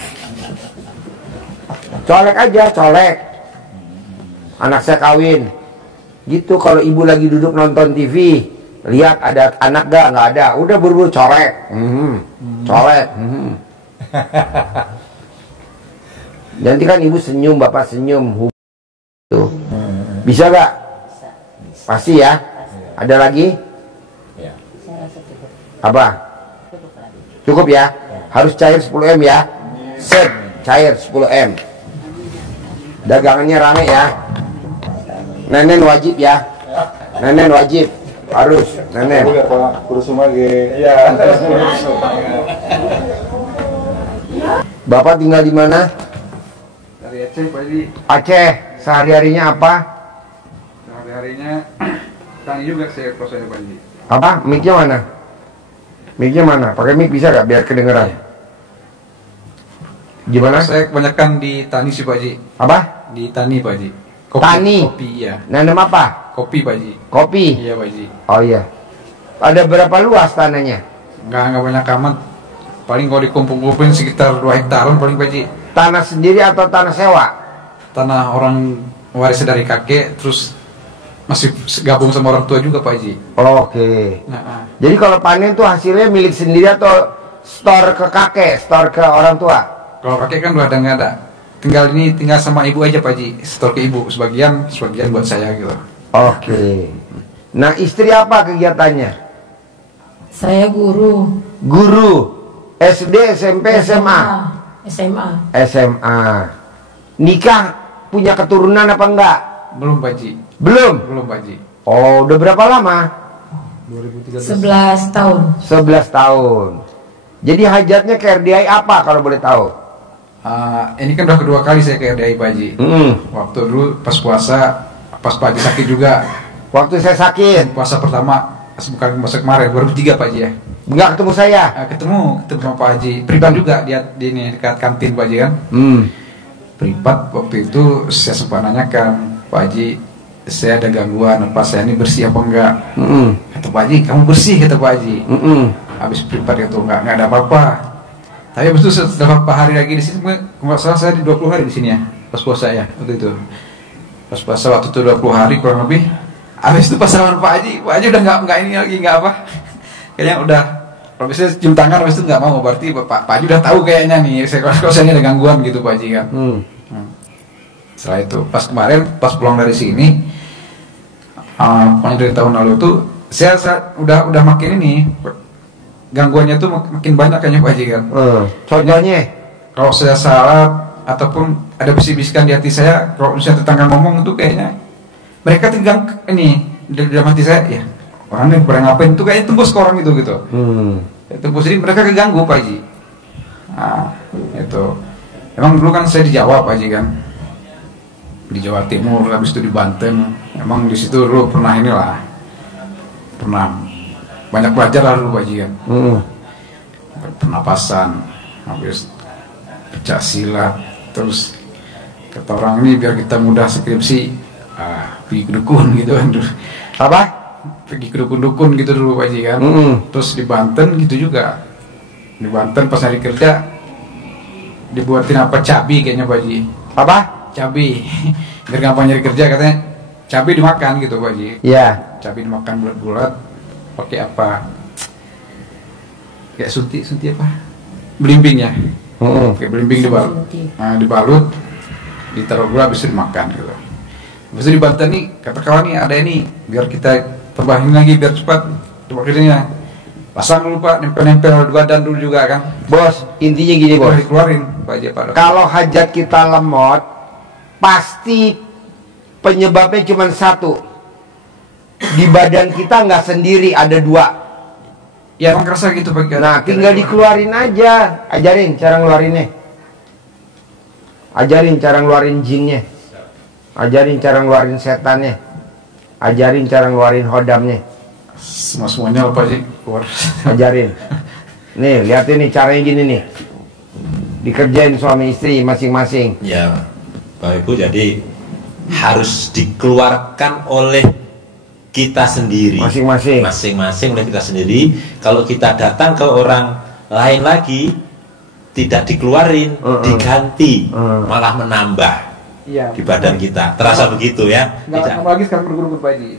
Colek aja, colek. Anak saya kawin. Gitu, kalau ibu lagi duduk nonton TV, lihat ada anak nggak ada, udah buru-buru colek. Colek. Nanti kan ibu senyum, bapak senyum. Tuh. Bisa gak? Pasti ya. Ada lagi? Ya. Apa? Cukup ya? Harus cair 10M ya? Set, cair 10M. Dagangannya rame ya. Nenen wajib ya. Nenen wajib. Harus, nenen. Udah Pak, kudu sumage. Iya. Bapak tinggal di mana? Dari Aceh Pak Haji, Aceh. Sehari-harinya apa? sehari-harinya tani juga saya prosesnya Pak Haji. Apa? Mic-nya mana? Mic-nya mana? Pakai mic bisa gak biar kedengeran? Gimana? Saya kebanyakan di tani sih Pak Haji. Apa? Di tani Pak Haji. Tani? Kopi iya. Nanam apa? Kopi Pak Haji. Kopi? Iya Pak Haji. Oh iya. Ada berapa luas tanahnya? Nggak banyak amat. Paling kalau dikumpul-kumpulin sekitar 2 hektaran paling Pak Haji. Tanah sendiri atau tanah sewa? Tanah orang waris dari kakek, terus masih gabung sama orang tua juga Pak Haji. Oke. Nah, Jadi kalau panen tuh hasilnya milik sendiri atau store ke kakek, store ke orang tua? kalau kakek kan udah ada nggak ada. Tinggal sama ibu aja Pak Haji. Setor ke ibu sebagian buat saya gitu. Oke. Nah, istri apa kegiatannya? Saya guru. Guru SD, SMP, SMA. SMA. SMA. Nikah punya keturunan apa enggak? Belum Pak Haji. Belum. Pak Haji. Oh, udah berapa lama? 11 tahun. 11 tahun. Jadi hajatnya ke RDI apa kalau boleh tahu? Ini kan udah kedua kali saya ke RDI Pak Haji. Waktu dulu pas puasa, pas Pak Haji sakit juga. Waktu saya sakit. Puasa pertama, bukan puasa kemarin, 2003 Pak Haji ya. Enggak ketemu saya. Ketemu sama Pak Haji. Privat juga dia di ini dekat kantin Pak Haji kan. Privat waktu itu saya sempat nanyakan, Pak Haji, saya ada gangguan apa, saya ini bersih apa enggak? Kata Pak Haji, kamu bersih, kata Pak Haji. Habis privat itu enggak ada apa-apa. Tapi habis itu setelah beberapa hari lagi di sini, nggak salah saya di 20 hari di sini ya, pas puasa ya waktu itu. Pas puasa waktu itu 20 hari kurang lebih. Habis itu pas sama Pak Haji udah nggak ini lagi, nggak apa. Kayaknya udah, kalau misalnya cium tangan habis itu nggak mau, berarti Pak Haji udah tahu kayaknya nih, kalau saya ada gangguan gitu Pak Haji kan. Setelah itu pas kemarin pas pulang dari sini, pokoknya dari tahun lalu itu saya udah makin ini gangguannya tuh makin banyak kayaknya Pak Haji kan. Contohnya kalau saya salah ataupun ada bisik-bisikan di hati saya, kalau misalnya tetangga ngomong itu kayaknya mereka tegang ini di dalam hati saya, ya orang yang pernah ngapain itu kayaknya tembus ke orang itu gitu. Tembus, jadi mereka keganggu Pak Haji. Nah itu emang dulu kan saya di Jawa Pak Haji kan, di Jawa Timur, habis itu di Banten. Emang di situ dulu pernah banyak belajar lah dulu Pak Haji kan. Pernapasan, habis pecah silat, terus kata orang ini biar kita mudah skripsi, pergi ke dukun gitu kan dulu. apa? Pergi ke dukun-dukun gitu dulu Pak Haji kan. Terus di Banten gitu juga. Di Banten pas hari kerja dibuatin apa, cabai kayaknya Pak Haji. Apa? Cabai. Biar gampang nyari kerja katanya cabai dimakan gitu Pak Haji. Iya. Cabai dimakan bulat-bulat, pakai apa? Kayak suntik apa? Belimbing ya. Kayak belimbing dibalut. Nah, dibalut, ditaruh gula, habis itu dimakan gitu. Habis itu di Banten nih, kata kawan nih ada ini, biar kita tambahin lagi biar cepat kerjanya. Pasang dulu Pak, nempel-nempel di badan dulu juga kan. Bos, intinya gini bos. Dikeluarin Pak Haji Pak. Kalau hajat kita lemot, pasti penyebabnya cuma satu. Di badan kita nggak sendiri, ada dua. Ya emang kerasa gitu Pak. Nah, tinggal dikeluarin aja. Ajarin cara ngeluarinnya. Ajarin cara ngeluarin jinnya. Ajarin cara ngeluarin setannya. Ajarin cara ngeluarin hodamnya. Semuanya apa sih keluar. Ajarin. Nih, lihat ini caranya gini nih. Dikerjain suami istri masing-masing. Ya, Bapak Ibu, jadi harus dikeluarkan oleh kita sendiri, masing-masing oleh kita sendiri. Kalau kita datang ke orang lain lagi, tidak dikeluarin, diganti, malah menambah di badan kita. Terasa begitu ya? Nggak mau lagi sekarang berdukun Pak Haji.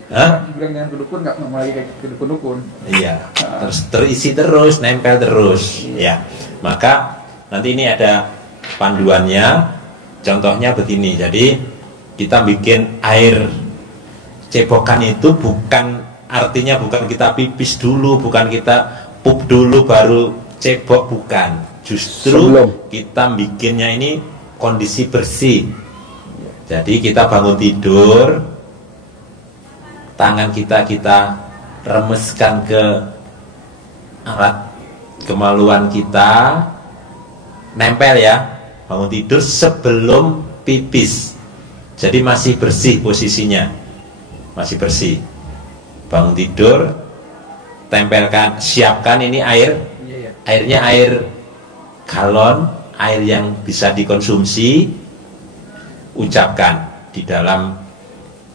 Bilang dengan berdukun, nggak mau lagi kayak dukun-dukun. Iya, terus terisi terus, nempel terus. Ya, maka nanti ini ada panduannya. Contohnya begini. Jadi kita bikin air cebokan itu bukan artinya bukan kita pipis dulu, bukan kita pup dulu baru cebok, bukan. Justru kita bikinnya ini kondisi bersih. Jadi kita bangun tidur, tangan kita remeskan ke alat kemaluan kita, nempel ya, bangun tidur sebelum pipis. Jadi masih bersih posisinya. Masih bersih. Bangun tidur, tempelkan, siapkan ini air. Airnya air galon, air yang bisa dikonsumsi. Ucapkan di dalam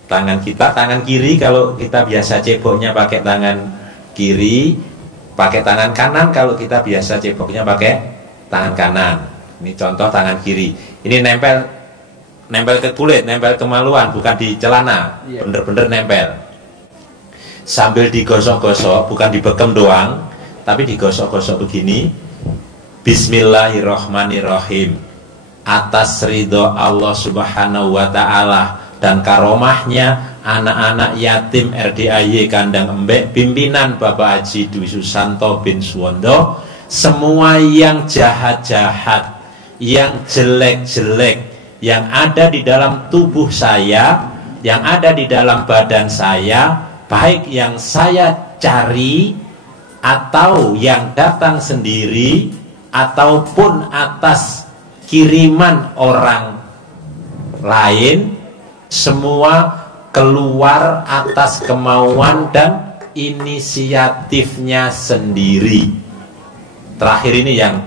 tangan kita, tangan kiri. Kalau kita biasa ceboknya pakai tangan kiri, pakai tangan kanan kalau kita biasa ceboknya pakai tangan kanan. Ini contoh tangan kiri. Ini nempel nempel ke kulit, nempel ke maluan, bukan di celana, bener-bener nempel. Sambil digosok-gosok, bukan dibekem doang, tapi digosok-gosok begini. Bismillahirrohmanirrohim. Atas ridho Allah Subhanahu wa Ta'ala dan karomahnya anak-anak yatim RDAY Kandang Embek, pimpinan Bapak Haji Dwi Susanto bin Suwondo, semua yang jahat-jahat, yang jelek-jelek, yang ada di dalam tubuh saya, yang ada di dalam badan saya, baik yang saya cari atau yang datang sendiri ataupun atas kiriman orang lain, semua keluar atas kemauan dan inisiatifnya sendiri. Terakhir ini yang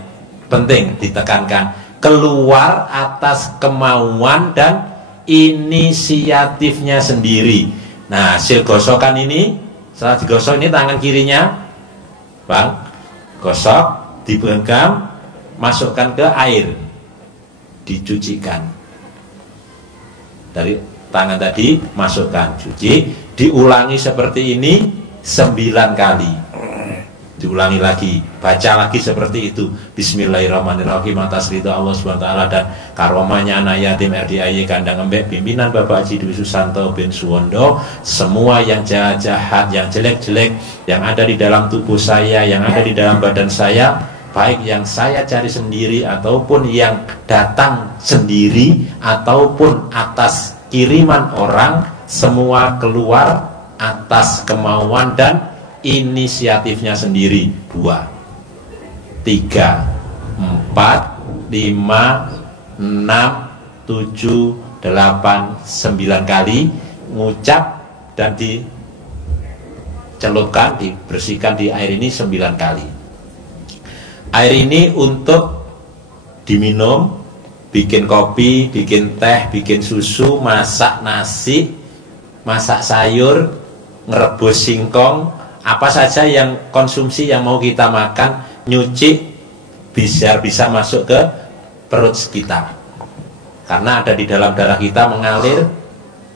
penting ditekankan, keluar atas kemauan dan inisiatifnya sendiri. Nah, hasil gosokan ini, setelah digosok ini tangan kirinya, Bang, gosok, dipegang, masukkan ke air, dicucikan. Dari tangan tadi masukkan, cuci, diulangi seperti ini 9 kali. Diulangi lagi, baca lagi seperti itu. Bismillahirrahmanirrahim, atas ridho Allah SWT dan karomahnya anak yatim RDAY Kandang Embek, pimpinan Bapak Haji Dwi Susanto bin Suwondo, semua yang jahat-jahat, yang jelek-jelek, yang ada di dalam tubuh saya, yang ada di dalam badan saya, baik yang saya cari sendiri ataupun yang datang sendiri ataupun atas kiriman orang, semua keluar atas kemauan dan inisiatifnya sendiri. 2, 3, 4, 5, 6, 7, 8, 9 kali ngucap dan dicelupkan, dibersihkan di air ini 9 kali. Air ini untuk diminum, bikin kopi, bikin teh, bikin susu, masak nasi, masak sayur, ngerebus singkong, apa saja yang konsumsi yang mau kita makan, nyuci biar bisa masuk ke perut kita. Karena ada di dalam darah kita mengalir,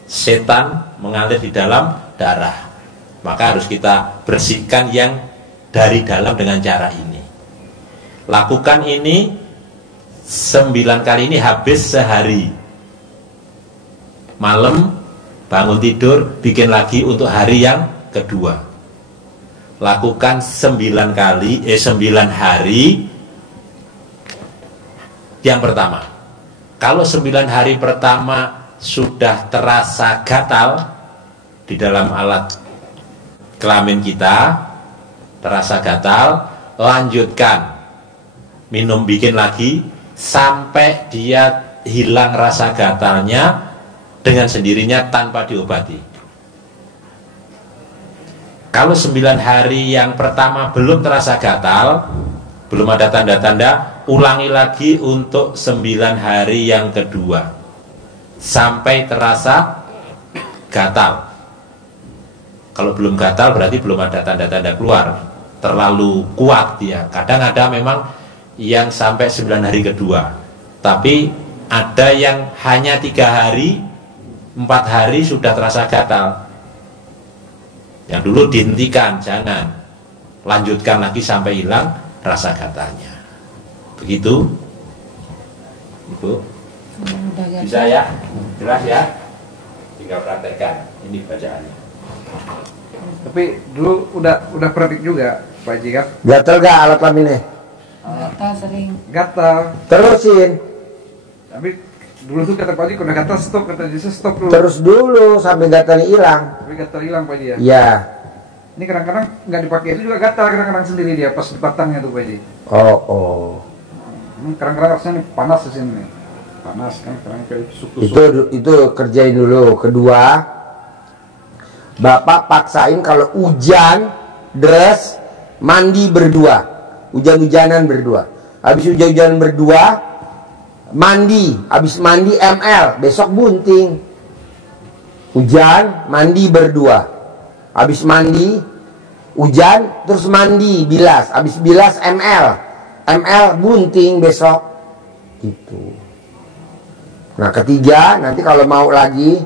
setan mengalir di dalam darah. Maka harus kita bersihkan yang dari dalam dengan cara ini. Lakukan ini 9 kali ini habis sehari. Malam bangun tidur bikin lagi untuk hari yang kedua. Lakukan 9 hari yang pertama. Kalau 9 hari pertama sudah terasa gatal di dalam alat kelamin kita, terasa gatal, lanjutkan minum, bikin lagi sampai dia hilang rasa gatalnya dengan sendirinya tanpa diobati. Kalau 9 hari yang pertama belum terasa gatal, belum ada tanda-tanda, ulangi lagi untuk 9 hari yang kedua sampai terasa gatal. Kalau belum gatal berarti belum ada tanda-tanda keluar, terlalu kuat dia. Kadang ada memang yang sampai 9 hari kedua, tapi ada yang hanya 3 hari, 4 hari sudah terasa gatal. Yang dulu dihentikan, jangan lanjutkan lagi sampai hilang rasa gatalnya. Begitu, Ibu? Bisa ya? Jelas ya? Tinggal praktekkan. Ini bacaannya. Tapi dulu udah praktik juga, Pak Haji kan? Gatal gak alat kelaminnya? Gatal sering. Gatal. Terusin. Tapi dulu tuh kata Pak Haji, kalau gatal stop, kata Yesus stop dulu. Terus dulu sampai gatalnya hilang. Tapi gatal hilang Pak Haji ya? Iya. Ini kadang-kadang nggak dipakai itu juga gatal, kadang-kadang sendiri dia pas batangnya tuh Pak Haji. Oh. Kadang-kadang rasanya nih panas di sini nih. Panas kan, kadang kayak suku. Itu kerjain dulu. Kedua, Bapak paksain kalau hujan, deres, mandi berdua. Hujan-hujanan berdua. Habis hujan-hujanan berdua, mandi. Habis mandi ML, besok bunting. Hujan, mandi berdua. Habis mandi, hujan, terus mandi, bilas. Habis bilas ML, bunting besok. Gitu. Nah, ketiga, nanti kalau mau lagi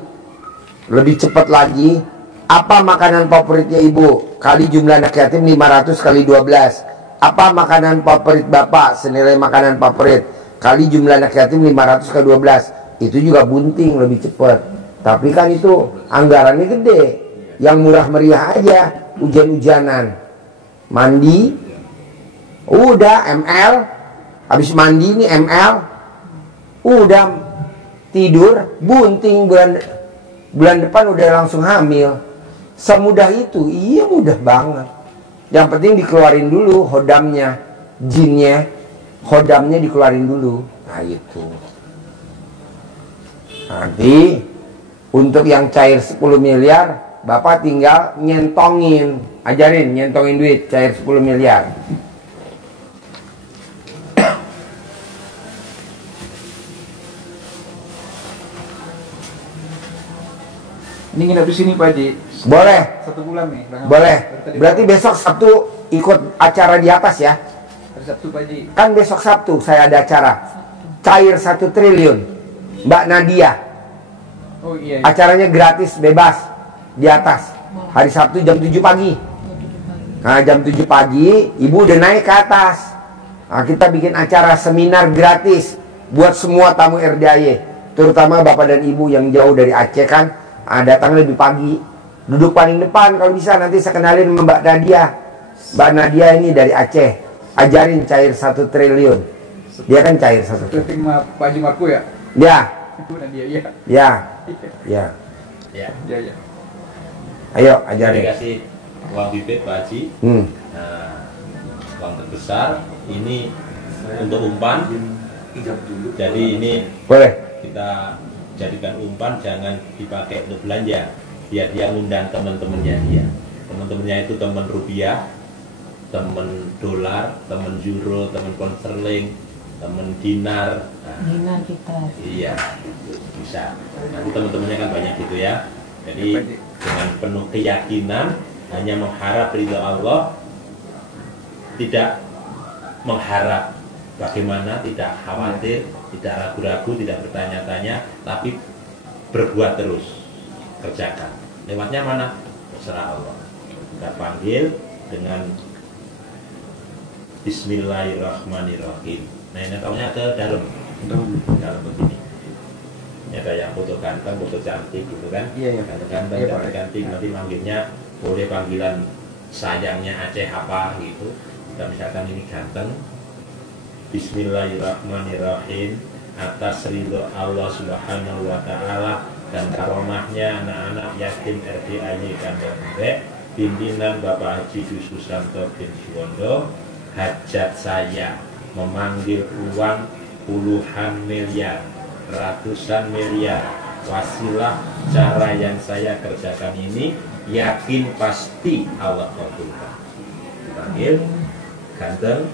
lebih cepat lagi, apa makanan favoritnya ibu? Kali jumlah anak yatim 500 kali 12. Apa makanan favorit bapak? Senilai makanan favorit kali jumlah anak yatim 500 kali 12. Itu juga bunting, lebih cepat. Tapi kan itu anggarannya gede. Yang murah meriah aja, hujan-hujanan. Mandi, udah ML. Habis mandi nih ML, udah tidur, bunting, bulan depan udah langsung hamil. Semudah itu? Iya, mudah banget. Yang penting dikeluarin dulu hodamnya, jinnya, hodamnya dikeluarin dulu. Nah itu. Nanti untuk yang cair 10 miliar, bapak tinggal nyentongin, ajarin nyentongin duit cair 10 miliar. Ini nginep di sini Pak Haji. Boleh. 1 bulan nih. Boleh. Berarti besok Sabtu ikut acara di atas ya? Hari Sabtu Pak Haji. Kan besok Sabtu saya ada acara. Cair 1 triliun. Mbak Nadia. Oh iya. Acaranya gratis, bebas di atas. Hari Sabtu jam 7 pagi. Nah, jam 7 pagi ibu udah naik ke atas. Nah, kita bikin acara seminar gratis buat semua tamu RDAY, terutama bapak dan ibu yang jauh dari Aceh kan. Datang lebih pagi, duduk paling depan kalau bisa. Nanti saya kenalin sama Mbak Nadia. Mbak Nadia ini dari Aceh, ajarin cair 1 triliun. Dia kan cair 1 triliun. Kliting Pak Haji Marku ya? Ya. Ibu Nadia ya. Ya. Ya. Ya. Ya ya. Ayo ajarin. Dikasih uang bibit Pak Haji. Nah, uang terbesar ini untuk umpan. Jadi ini Boleh. kita jadikan umpan, jangan dipakai untuk belanja, biar dia ngundang teman-temannya dia. Teman-temannya itu teman rupiah, teman dolar, teman euro, teman pound sterling, teman dinar. Nah, Dinar kita. iya, bisa. Nanti teman-temannya kan banyak gitu ya. Jadi dengan penuh keyakinan, hanya mengharap ridho Allah, tidak mengharap bagaimana, tidak khawatir, tidak ragu-ragu, tidak bertanya-tanya, tapi berbuat terus, kerjakan. Lewatnya mana? Terserah Allah. Kita panggil dengan Bismillahirrahmanirrahim. Nah, ini tahunya ke dalam begini. Ini ada yang foto ganteng, foto cantik gitu kan? Iya, iya. Ganteng, Iya, Pak. cantik. Nanti manggilnya boleh panggilan sayangnya Aceh apa gitu. Dan misalkan ini ganteng, Bismillahirrahmanirrahim, atas ridho Allah Subhanahu wa Ta'ala dan karomahnya anak-anak yatim RDAY Kandang Murek, pimpinan Bapak Haji Susanto bin Suwondo, hajat saya memanggil uang puluhan miliar, ratusan miliar. Wasilah cara yang saya kerjakan ini, yakin pasti Allah kabulkan. Dipanggil, ganteng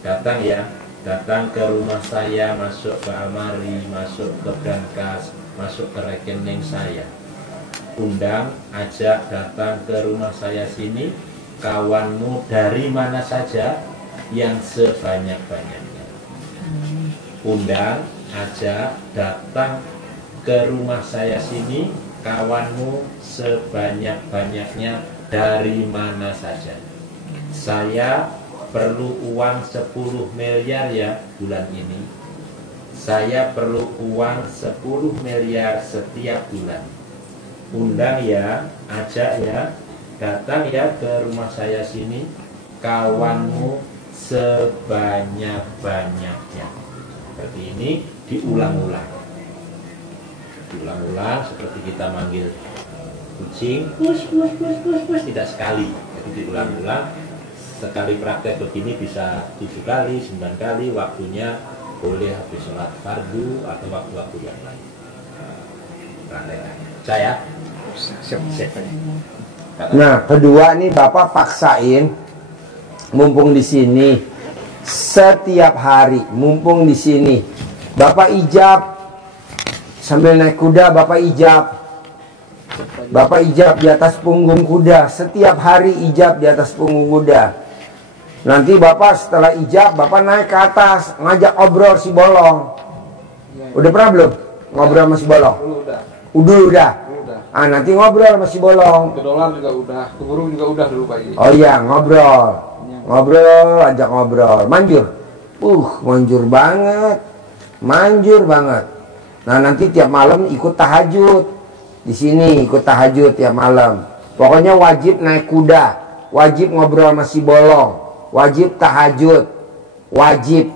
datang ya, datang ke rumah saya, masuk ke almari, masuk ke brankas, masuk ke rekening saya. Undang, ajak datang ke rumah saya sini, kawanmu dari mana saja yang sebanyak-banyaknya. Undang, ajak datang ke rumah saya sini, kawanmu sebanyak-banyaknya dari mana saja. Saya perlu uang 10 miliar ya bulan ini. Saya perlu uang 10 miliar setiap bulan. Undang ya, ajak ya, datang ya ke rumah saya sini, kawanmu sebanyak-banyaknya. Seperti ini diulang-ulang. Diulang-ulang seperti kita manggil kucing, push, tidak sekali. Jadi diulang-ulang. Sekali praktek begini bisa 7 kali, 9 kali, waktunya boleh habis sholat fardu atau waktu-waktu yang lain. Praktek. Saya siap. Nah, kedua nih Bapak paksain, mumpung di sini setiap hari, mumpung di sini Bapak ijab sambil naik kuda, Bapak ijab. Bapak ijab di atas punggung kuda, setiap hari ijab di atas punggung kuda. Nanti Bapak setelah ijab, Bapak naik ke atas, ngajak obrol si bolong. Udah pernah belum ngobrol sama si Bolong? Udah. Udah. Ah, nanti ngobrol sama si Bolong. Ke dolar juga udah, ke burung juga udah dulu Pak Haji. Oh iya, ngobrol. Ngobrol, ajak ngobrol. Manjur. Manjur banget. Manjur banget. Nah, nanti tiap malam ikut tahajud. Di sini ikut tahajud tiap malam. Pokoknya wajib naik kuda, wajib ngobrol sama si Bolong, wajib tahajud. Wajib.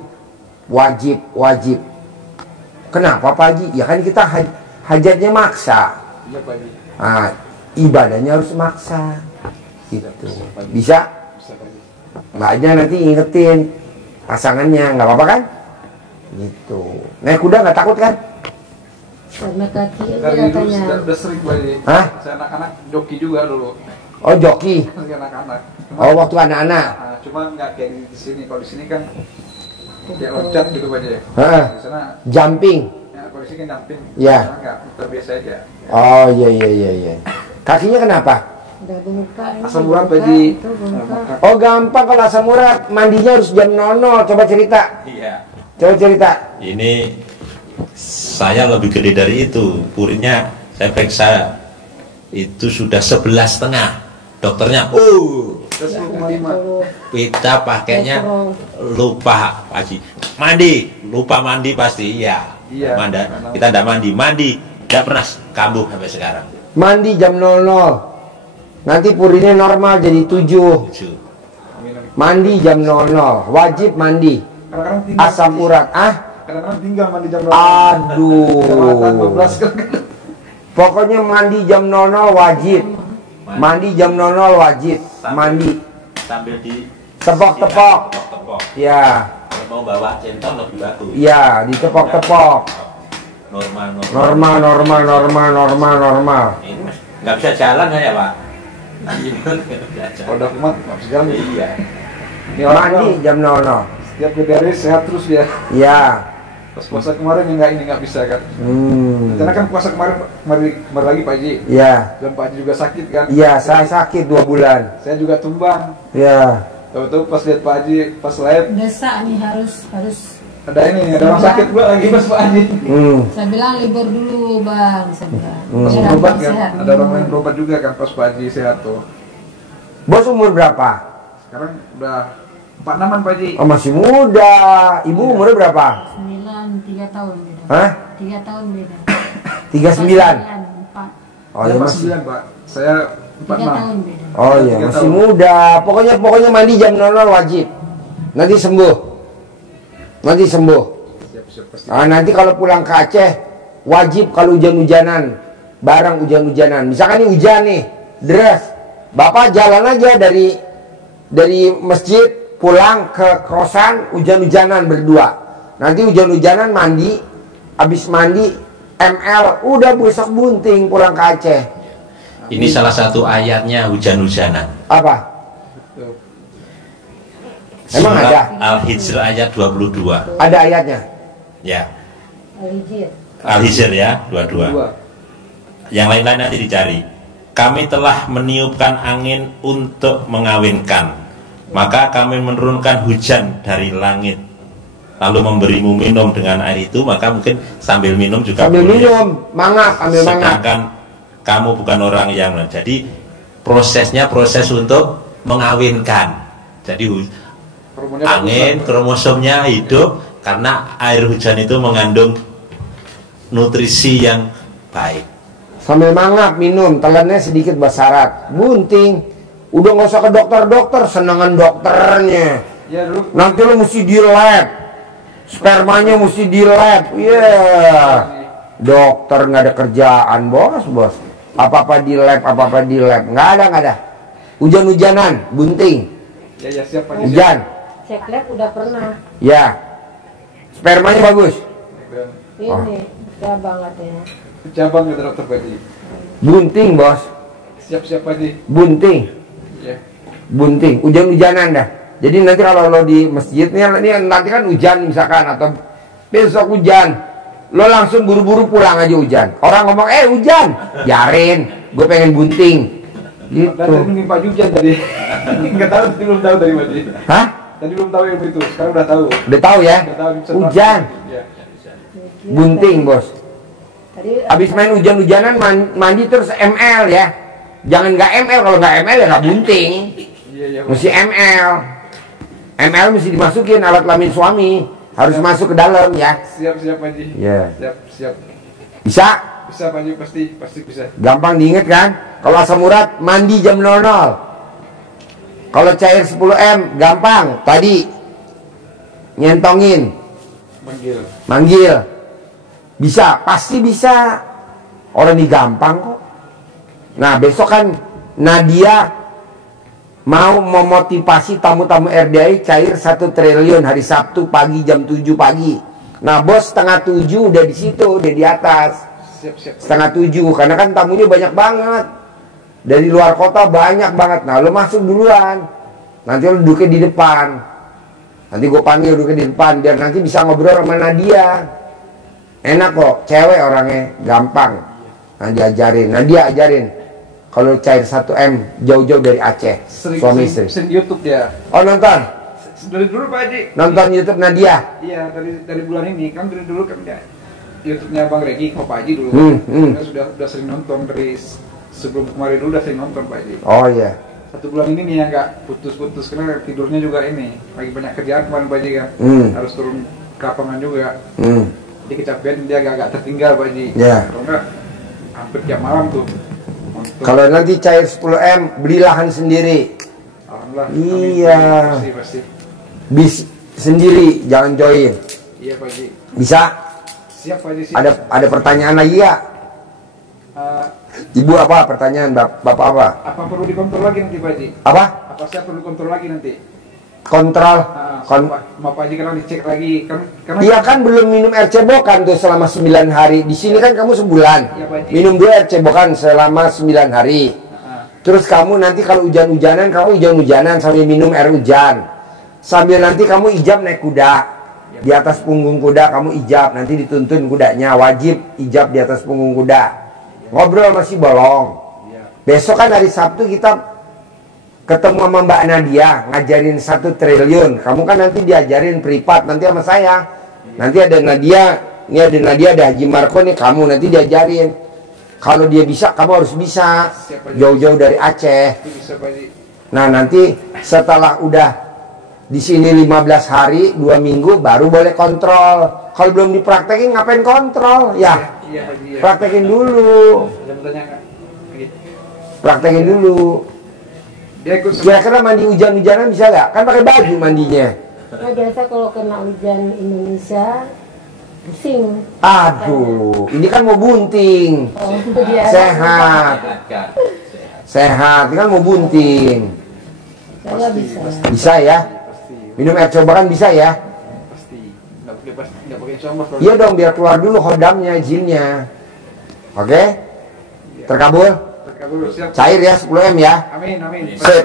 Kenapa Pak Haji? Ya kan kita hajatnya maksa. Iya Pak Haji. Nah, ibadahnya harus maksa. Gitu. Bisa? Bisa Pak Haji. Mbaknya nanti ingetin pasangannya, nggak apa-apa kan? Gitu. Naik kuda nggak takut kan? Karena kaki Dari dulu katanya. udah sering Pak Haji. Hah? Saya anak-anak joki juga dulu. Oh, joki. Masih anak-anak. Oh, waktu anak-anak. Nah, cuma nggak kayak di sini. Kalau di sini kan kayak loncat gitu Pak Haji. Heeh. Di sana Jumping. ya, kalau di sini kan jumping. Iya. Di sana nggak, terbiasa aja. Oh, iya. Kakinya kenapa? Udah bengkak ini. Asam urat, bengkak, Haji. itu bengkak. Oh, gampang kalau asam urat. Mandinya harus jam 00. Coba cerita. Iya. Coba cerita. Ini saya lebih gede dari itu. Purinnya saya periksa itu sudah 11,5. Dokternya, Terus 5,5. kita pakainya lupa Pak Haji. Lupa mandi pasti. Iya. Kita tidak mandi, tidak pernah kambuh sampai sekarang. Mandi jam 00. Nanti purinnya normal jadi 7. Mandi jam 00. Wajib mandi. Kadang-kadang tinggal Asam urat. Kadang-kadang tinggal mandi jam 12. Aduh. 12 kan. Pokoknya mandi jam 00 wajib. Mandi jam 00 wajib. Mandi. Sambil di Tepok-tepok. Ya. Kalau mau bawa centong lebih bagus. Ya, ditepok-tepok. Normal. Ini nggak bisa jalan saya Pak. Kalau udah kumat nggak bisa jalan. Iya. Ini orang Mandi jam 00. setiap beberes sehat terus dia. Ya. Pas puasa kemarin nggak bisa kan. Karena kan puasa kemarin lagi Pak Haji. Ya. Dan Pak Haji juga sakit kan. Iya, saya sakit 2 bulan. Saya juga tumbang. Ya. Tahu-tahu pas lihat Pak Haji pas live Desa nih harus ada orang sakit pula lagi pas Pak Haji. saya bilang libur dulu Bang, saya bilang. Pas Biar berobat Abang kan, sehat. ada orang lain berobat juga kan pas Pak Haji sehat tuh. Bos umur berapa? Sekarang udah 46-an Pak Haji. Oh, masih muda. Ibu umurnya berapa? 3 tahun beda. Hah? 3 tahun beda. 39. 4. Oh, Saya ya pas masih. 9 Pak. Saya 3 tahun 46. beda. Oh iya, 3 masih tahun. muda. Pokoknya mandi jam 00 wajib. Nanti sembuh. Siap-siap pasti. Nah, nanti kalau pulang ke Aceh wajib kalau hujan-hujanan, barang hujan-hujanan. Misalkan ini hujan nih, deras. Bapak jalan aja dari masjid pulang ke kosan hujan-hujanan berdua. Nanti hujan-hujanan mandi, habis mandi ML udah besok bunting pulang ke Aceh. Ini salah satu ayatnya hujan-hujanan. Apa? Emang Surat ada? Al-Hijr ayat 22. Ada ayatnya? Ya. Al-Hijr. Al-Hijr ya, 22. Yang lain-lain nanti dicari. Kami telah meniupkan angin untuk mengawinkan. Maka kami menurunkan hujan dari langit. Lalu memberimu minum dengan air itu, maka mungkin sambil minum juga Sambil boleh. minum, mangap, ambil mangap. Sedangkan kamu bukan orang yang, jadi prosesnya proses untuk mengawinkan. Jadi angin kromosomnya hidup karena air hujan itu mengandung nutrisi yang baik. Sambil mangap minum, telannya sedikit bersarat, bunting. Udah nggak usah ke dokter, senangan dokternya. Ya dulu. Nanti lo mesti di lab, spermanya mesti di lab. Dokter nggak ada kerjaan bos. Apa-apa di lab, nggak ada. Hujan-hujanan, bunting, Ya siap Pak Haji. hujan. Cek lab udah pernah. Ya, spermanya bagus. Ini cabang katanya. Cabang gitu dokter Pak Haji. Bunting bos, Siap-siap Pak Haji. bunting. Ya. Bunting, hujan-hujanan dah. Jadi nanti kalau lo di masjid ini nanti kan hujan misalkan atau besok hujan, lo langsung buru-buru pulang aja hujan. Orang ngomong hujan, biarin, gue pengen bunting. Dan tadi Gitu. menimpa hujan tadi. Enggak tahu, tadi belum tahu dari Pak Haji. Hah? Tadi belum tahu yang itu, sekarang udah tahu. Udah tahu ya? Udah tahu bisa Hujan. Ya. Bunting, Bos. Tadi Habis main hujan-hujanan mandi terus ML ya. Jangan nggak ML, kalau nggak ML ya nggak bunting. Mesti ML. ML mesti dimasukin alat kelamin suami. Harus masuk ke dalam ya. Siap Pak Haji. Iya. Siap. Bisa? Bisa Pak Haji, pasti bisa. Gampang diinget kan? Kalau asam urat mandi jam 00. Kalau cair 10M gampang. Tadi nyentongin, manggil. Bisa, pasti bisa. Orang ini gampang kok. Nah, besok kan Nadia mau memotivasi tamu-tamu RDI cair 1 triliun hari Sabtu pagi jam 7 pagi. Nah, bos setengah 7 udah di situ, udah di atas. Siap. Setengah 7, karena kan tamunya banyak banget. Dari luar kota banyak banget. Nah, lo masuk duluan. Nanti lo duduknya di depan. Nanti gue panggil duduknya di depan biar nanti bisa ngobrol sama Nadia. Enak kok, cewek orangnya, gampang. Nah, diajarin. Nah, dia ajarin. Kalau cair 1M jauh-jauh dari Aceh. Suami istri. Sering YouTube dia. Oh, nonton? Dari dulu Pak Haji. Nonton YouTube Nadia? Iya, dari bulan ini kan dari dulu kan ya. YouTube-nya Bang Regi, Pak Haji dulu. Kita sudah sering nonton dari sebelum kemarin dulu udah sering nonton Pak Haji. Oh iya. 1 bulan ini nih yang nggak putus-putus karena tidurnya juga ini lagi banyak kerjaan kemarin Pak Haji kan. Harus turun ke lapangan juga. Jadi kecapean dia agak tertinggal Pak Haji. Iya. Kalau enggak hampir tiap malam tuh. Kalau nanti cair 10M beli lahan sendiri. Alhamdulillah. Iya. Pasti. Bis sendiri, jangan join. Iya Pak Haji. Bisa? Siap Pak Haji. Siap. Ada pertanyaan lagi ya? Ibu apa pertanyaan? Bapak apa? Apa perlu dikontrol lagi nanti Pak Haji? Apa? Apa saya perlu kontrol lagi nanti? Kontrol. Sama Pak Haji kan dicek lagi kan? Karena Iya kan belum minum air cebokan tuh selama 9 hari. Di sini kan kamu sebulan. Iya, Pak Haji. Minum dulu air cebokan selama 9 hari. Terus kamu nanti kalau hujan-hujanan, kamu hujan-hujanan sambil minum air hujan. Sambil nanti kamu ijab naik kuda. Di atas punggung kuda kamu ijab. Nanti dituntun kudanya. Wajib ijab di atas punggung kuda. Ngobrol masih bolong. Besok kan hari Sabtu kita ketemu sama Mbak Nadia. Ngajarin 1 triliun. Kamu kan nanti diajarin privat. Nanti sama saya. Nanti ada Nadia. Ini ada Nadia, ada Haji Marco nih. Kamu nanti diajarin. Kalau dia bisa, kamu harus bisa. Jauh-jauh dari Aceh. Nah nanti setelah udah di sini 15 hari, 2 minggu baru boleh kontrol. Kalau belum dipraktekin ngapain kontrol? Ya, Iya, Pak Haji, ya. praktekin dulu. Ada bertanya nggak? Praktekin dulu. Dia ikut Kira-kira mandi hujan-hujanan bisa nggak? Kan pakai baju mandinya. Nah, biasa kalau kena hujan Indonesia pusing. Aduh, ini kan mau bunting. Oh, dia Sehat. Sehat, ini kan mau bunting. saya bisa. Bisa ya? Minum air coba kan bisa ya? pasti nggak pakai insya Allah. Iya dong, biar keluar dulu hodamnya, jinnya. Oke? Terkabul? Terkabul, siap. Cair ya 10M ya? Amin. Sip.